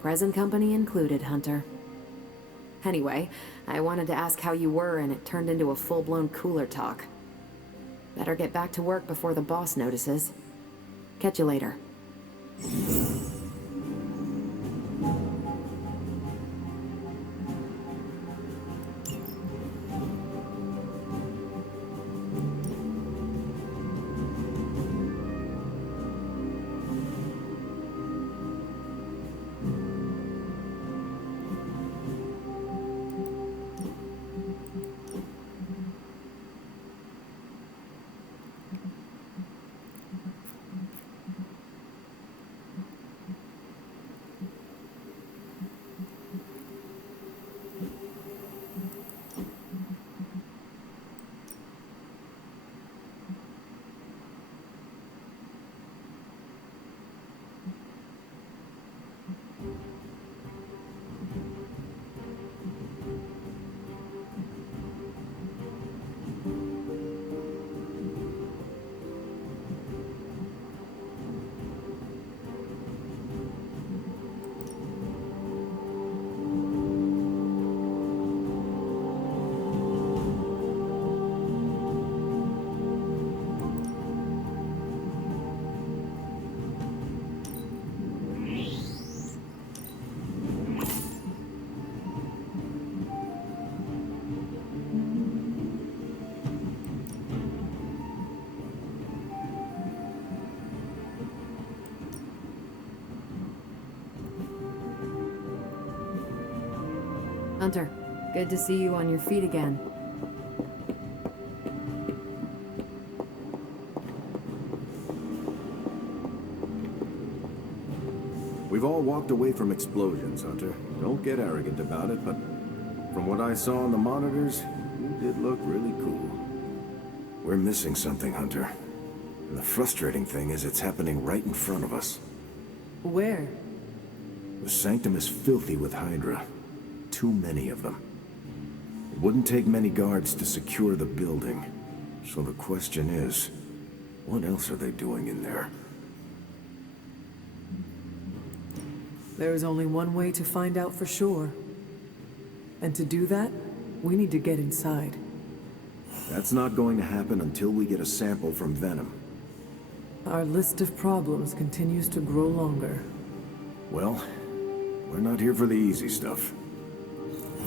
Present company included, Hunter. Anyway, I wanted to ask how you were, and it turned into a full-blown cooler talk. Better get back to work before the boss notices. Catch you later. Hunter, good to see you on your feet again. We've all walked away from explosions, Hunter. Don't get arrogant about it, but from what I saw on the monitors, you did look really cool. We're missing something, Hunter. And the frustrating thing is it's happening right in front of us. Where? The Sanctum is filthy with Hydra. Too many of them. It wouldn't take many guards to secure the building. So the question is, what else are they doing in there? There is only one way to find out for sure. And to do that, we need to get inside. That's not going to happen until we get a sample from Venom. Our list of problems continues to grow longer. Well, we're not here for the easy stuff. All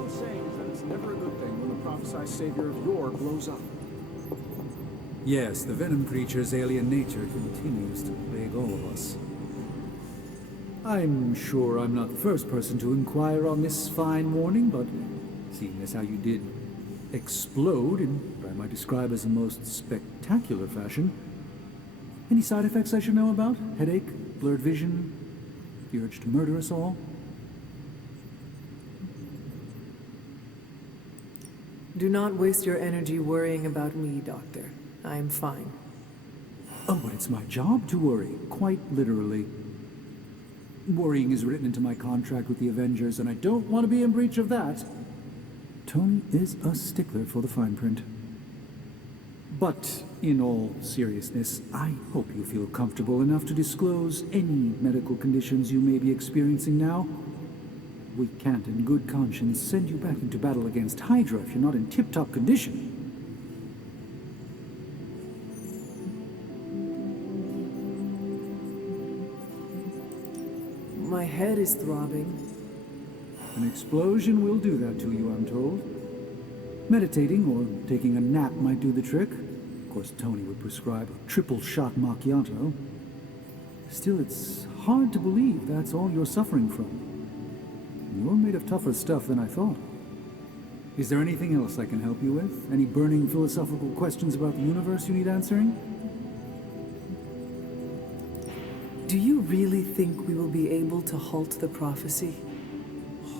I'm saying is that it's never a good thing when the prophesied savior of yore blows up. Yes, the Venom creature's alien nature continues to plague all of us. I'm sure I'm not the first person to inquire on this fine morning, but seeing as how you did explode in what I might describe as the most spectacular fashion, any side effects I should know about? Headache, blurred vision, the urge to murder us all? Do not waste your energy worrying about me, Doctor. I am fine. Oh, but it's my job to worry, quite literally. Worrying is written into my contract with the Avengers, and I don't want to be in breach of that. Tony is a stickler for the fine print. But, in all seriousness, I hope you feel comfortable enough to disclose any medical conditions you may be experiencing now. We can't, in good conscience, send you back into battle against Hydra if you're not in tip-top condition. My head is throbbing. An explosion will do that to you, I'm told. Meditating or taking a nap might do the trick. Of course, Tony would prescribe a triple-shot macchiato. Still, it's hard to believe that's all you're suffering from. You're made of tougher stuff than I thought. Is there anything else I can help you with? Any burning philosophical questions about the universe you need answering? Do you really think we will be able to halt the prophecy?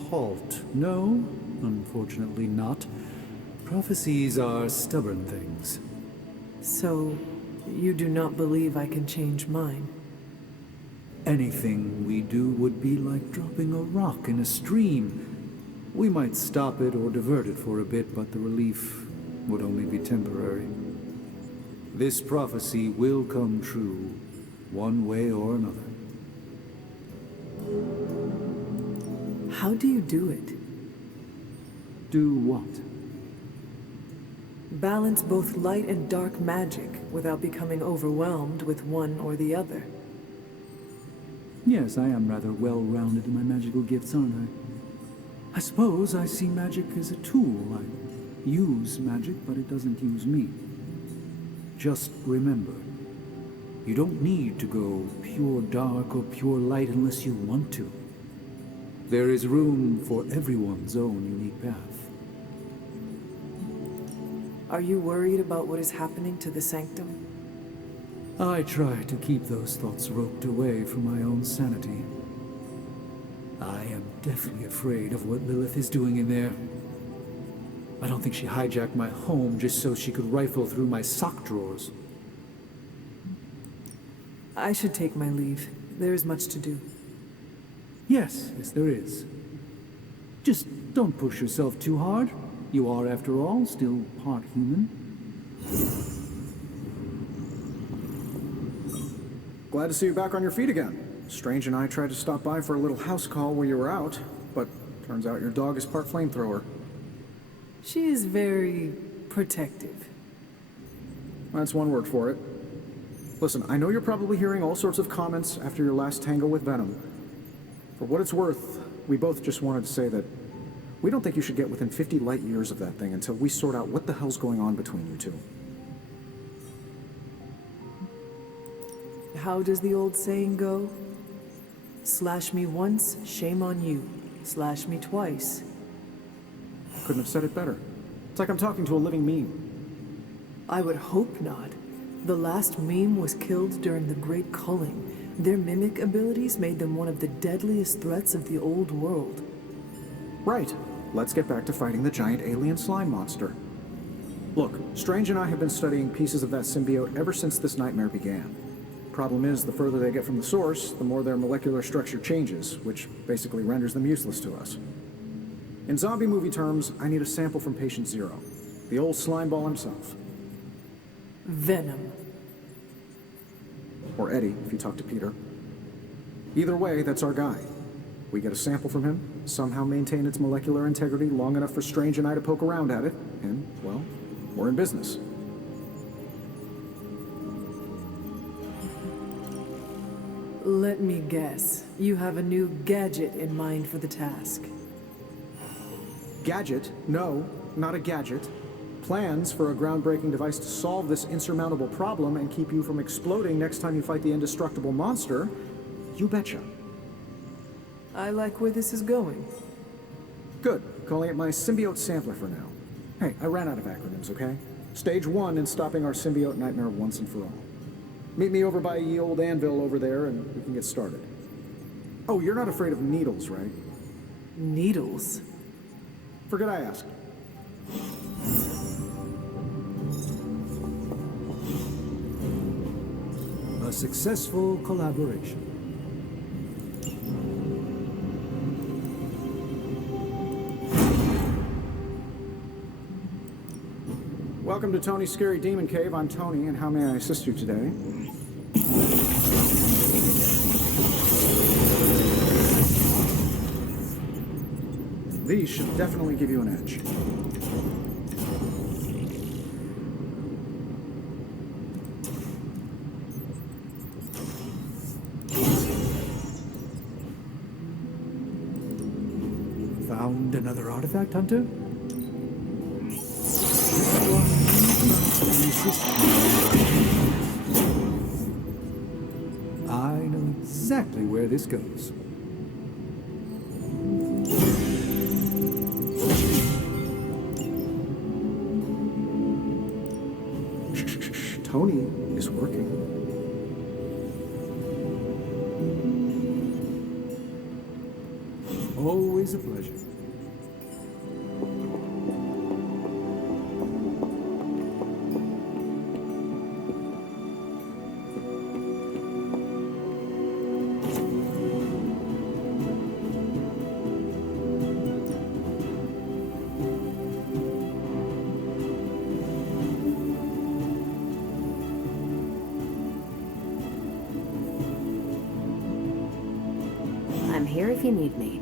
Halt? No, unfortunately not. Prophecies are stubborn things. So, you do not believe I can change mine? Anything we do would be like dropping a rock in a stream. We might stop it or divert it for a bit, but the relief would only be temporary. This prophecy will come true, one way or another. How do you do it? Do what? Balance both light and dark magic without becoming overwhelmed with one or the other. Yes, I am rather well-rounded in my magical gifts, aren't I? I suppose I see magic as a tool. I use magic, but it doesn't use me. Just remember, you don't need to go pure dark or pure light unless you want to. There is room for everyone's own unique path. Are you worried about what is happening to the Sanctum? I try to keep those thoughts roped away from my own sanity. I am deathly afraid of what Lilith is doing in there. I don't think she hijacked my home just so she could rifle through my sock drawers. I should take my leave. There is much to do. Yes, there is. Just don't push yourself too hard. You are, after all, still part human. Glad to see you back on your feet again. Strange and I tried to stop by for a little house call while you were out, but turns out your dog is part flamethrower. She is very protective. That's one word for it. Listen, I know you're probably hearing all sorts of comments after your last tango with Venom. For what it's worth, we both just wanted to say that we don't think you should get within 50 light years of that thing until we sort out what the hell's going on between you two. How does the old saying go? Slash me once, shame on you. Slash me twice. Couldn't have said it better. It's like I'm talking to a living meme. I would hope not. The last meme was killed during the Great Culling, Their mimic abilities made them one of the deadliest threats of the old world. Right. Let's get back to fighting the giant alien slime monster. Look, Strange and I have been studying pieces of that symbiote ever since this nightmare began. Problem is, the further they get from the source, the more their molecular structure changes, which basically renders them useless to us. In zombie movie terms, I need a sample from Patient Zero, the old slime ball himself. Venom. Or Eddie, if you talk to Peter. Either way, that's our guy. We get a sample from him, somehow maintain its molecular integrity long enough for Strange and I to poke around at it, and, well, we're in business. Let me guess. You have a new gadget in mind for the task. Gadget? No, not a gadget. Plans for a groundbreaking device to solve this insurmountable problem and keep you from exploding next time you fight the indestructible monster? You betcha. I like where this is going. Good. Calling it my symbiote sampler for now. Hey, I ran out of acronyms, okay? Stage 1 in stopping our symbiote nightmare once and for all. Meet me over by ye old anvil over there and we can get started. Oh, you're not afraid of needles, right? Needles? Forget I asked. A successful collaboration. Welcome to Tony's Scary Demon Cave. I'm Tony, and how may I assist you today? These should definitely give you an edge. Found another artifact, Hunter? I know exactly where this goes. Tony is working. Always a pleasure. I'm here if you need me.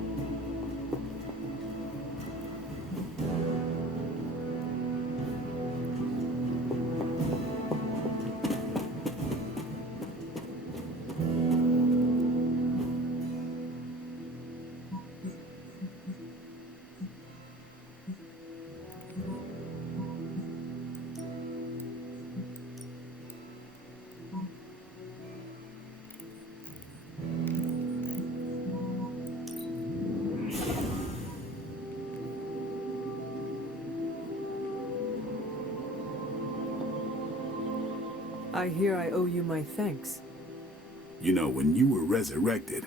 I hear I owe you my thanks. You know, when you were resurrected,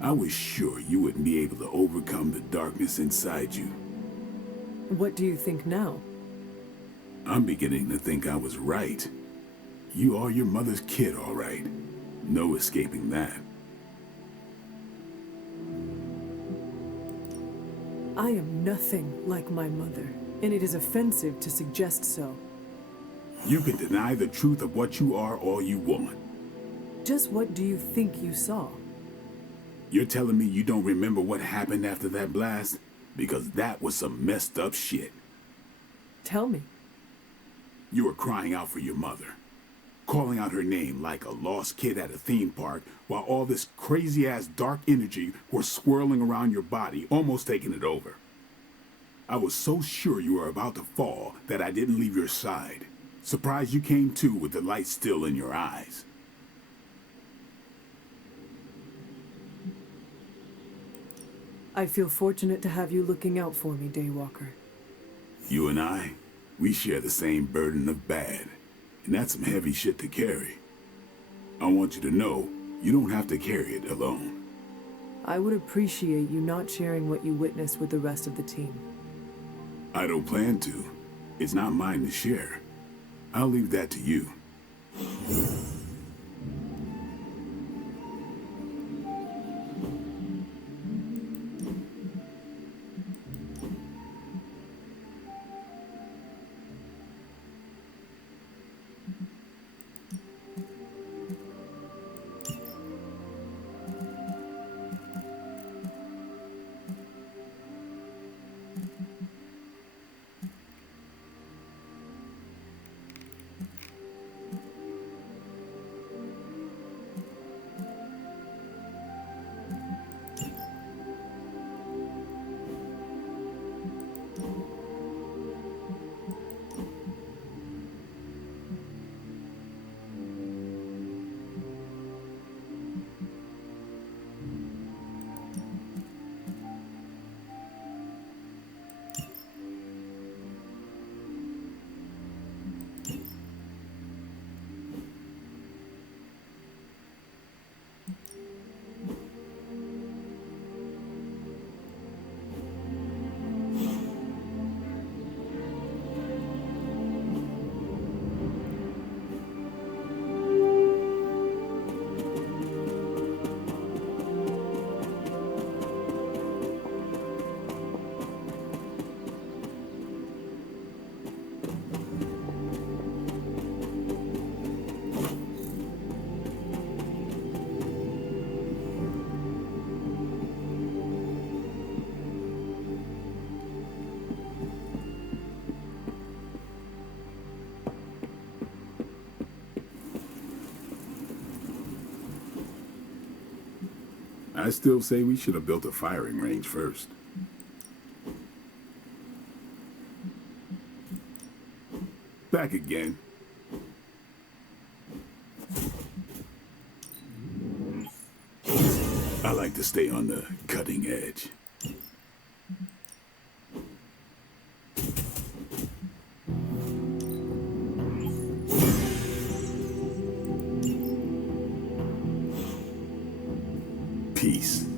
I was sure you wouldn't be able to overcome the darkness inside you. What do you think now? I'm beginning to think I was right. You are your mother's kid, all right. No escaping that. I am nothing like my mother, and it is offensive to suggest so. You can deny the truth of what you are all you want. Just what do you think you saw? You're telling me you don't remember what happened after that blast? Because that was some messed up shit. Tell me. You were crying out for your mother, calling out her name like a lost kid at a theme park, while all this crazy-ass dark energy was swirling around your body, almost taking it over. I was so sure you were about to fall that I didn't leave your side. Surprised you came to with the light still in your eyes. I feel fortunate to have you looking out for me, Daywalker. You and I, we share the same burden of bad, and that's some heavy shit to carry. I want you to know, You don't have to carry it alone. I would appreciate you not sharing what you witnessed with the rest of the team. I don't plan to. It's not mine to share. I'll leave that to you. I still say we should have built a firing range first. Back again. I like to stay on the cutting edge. Peace.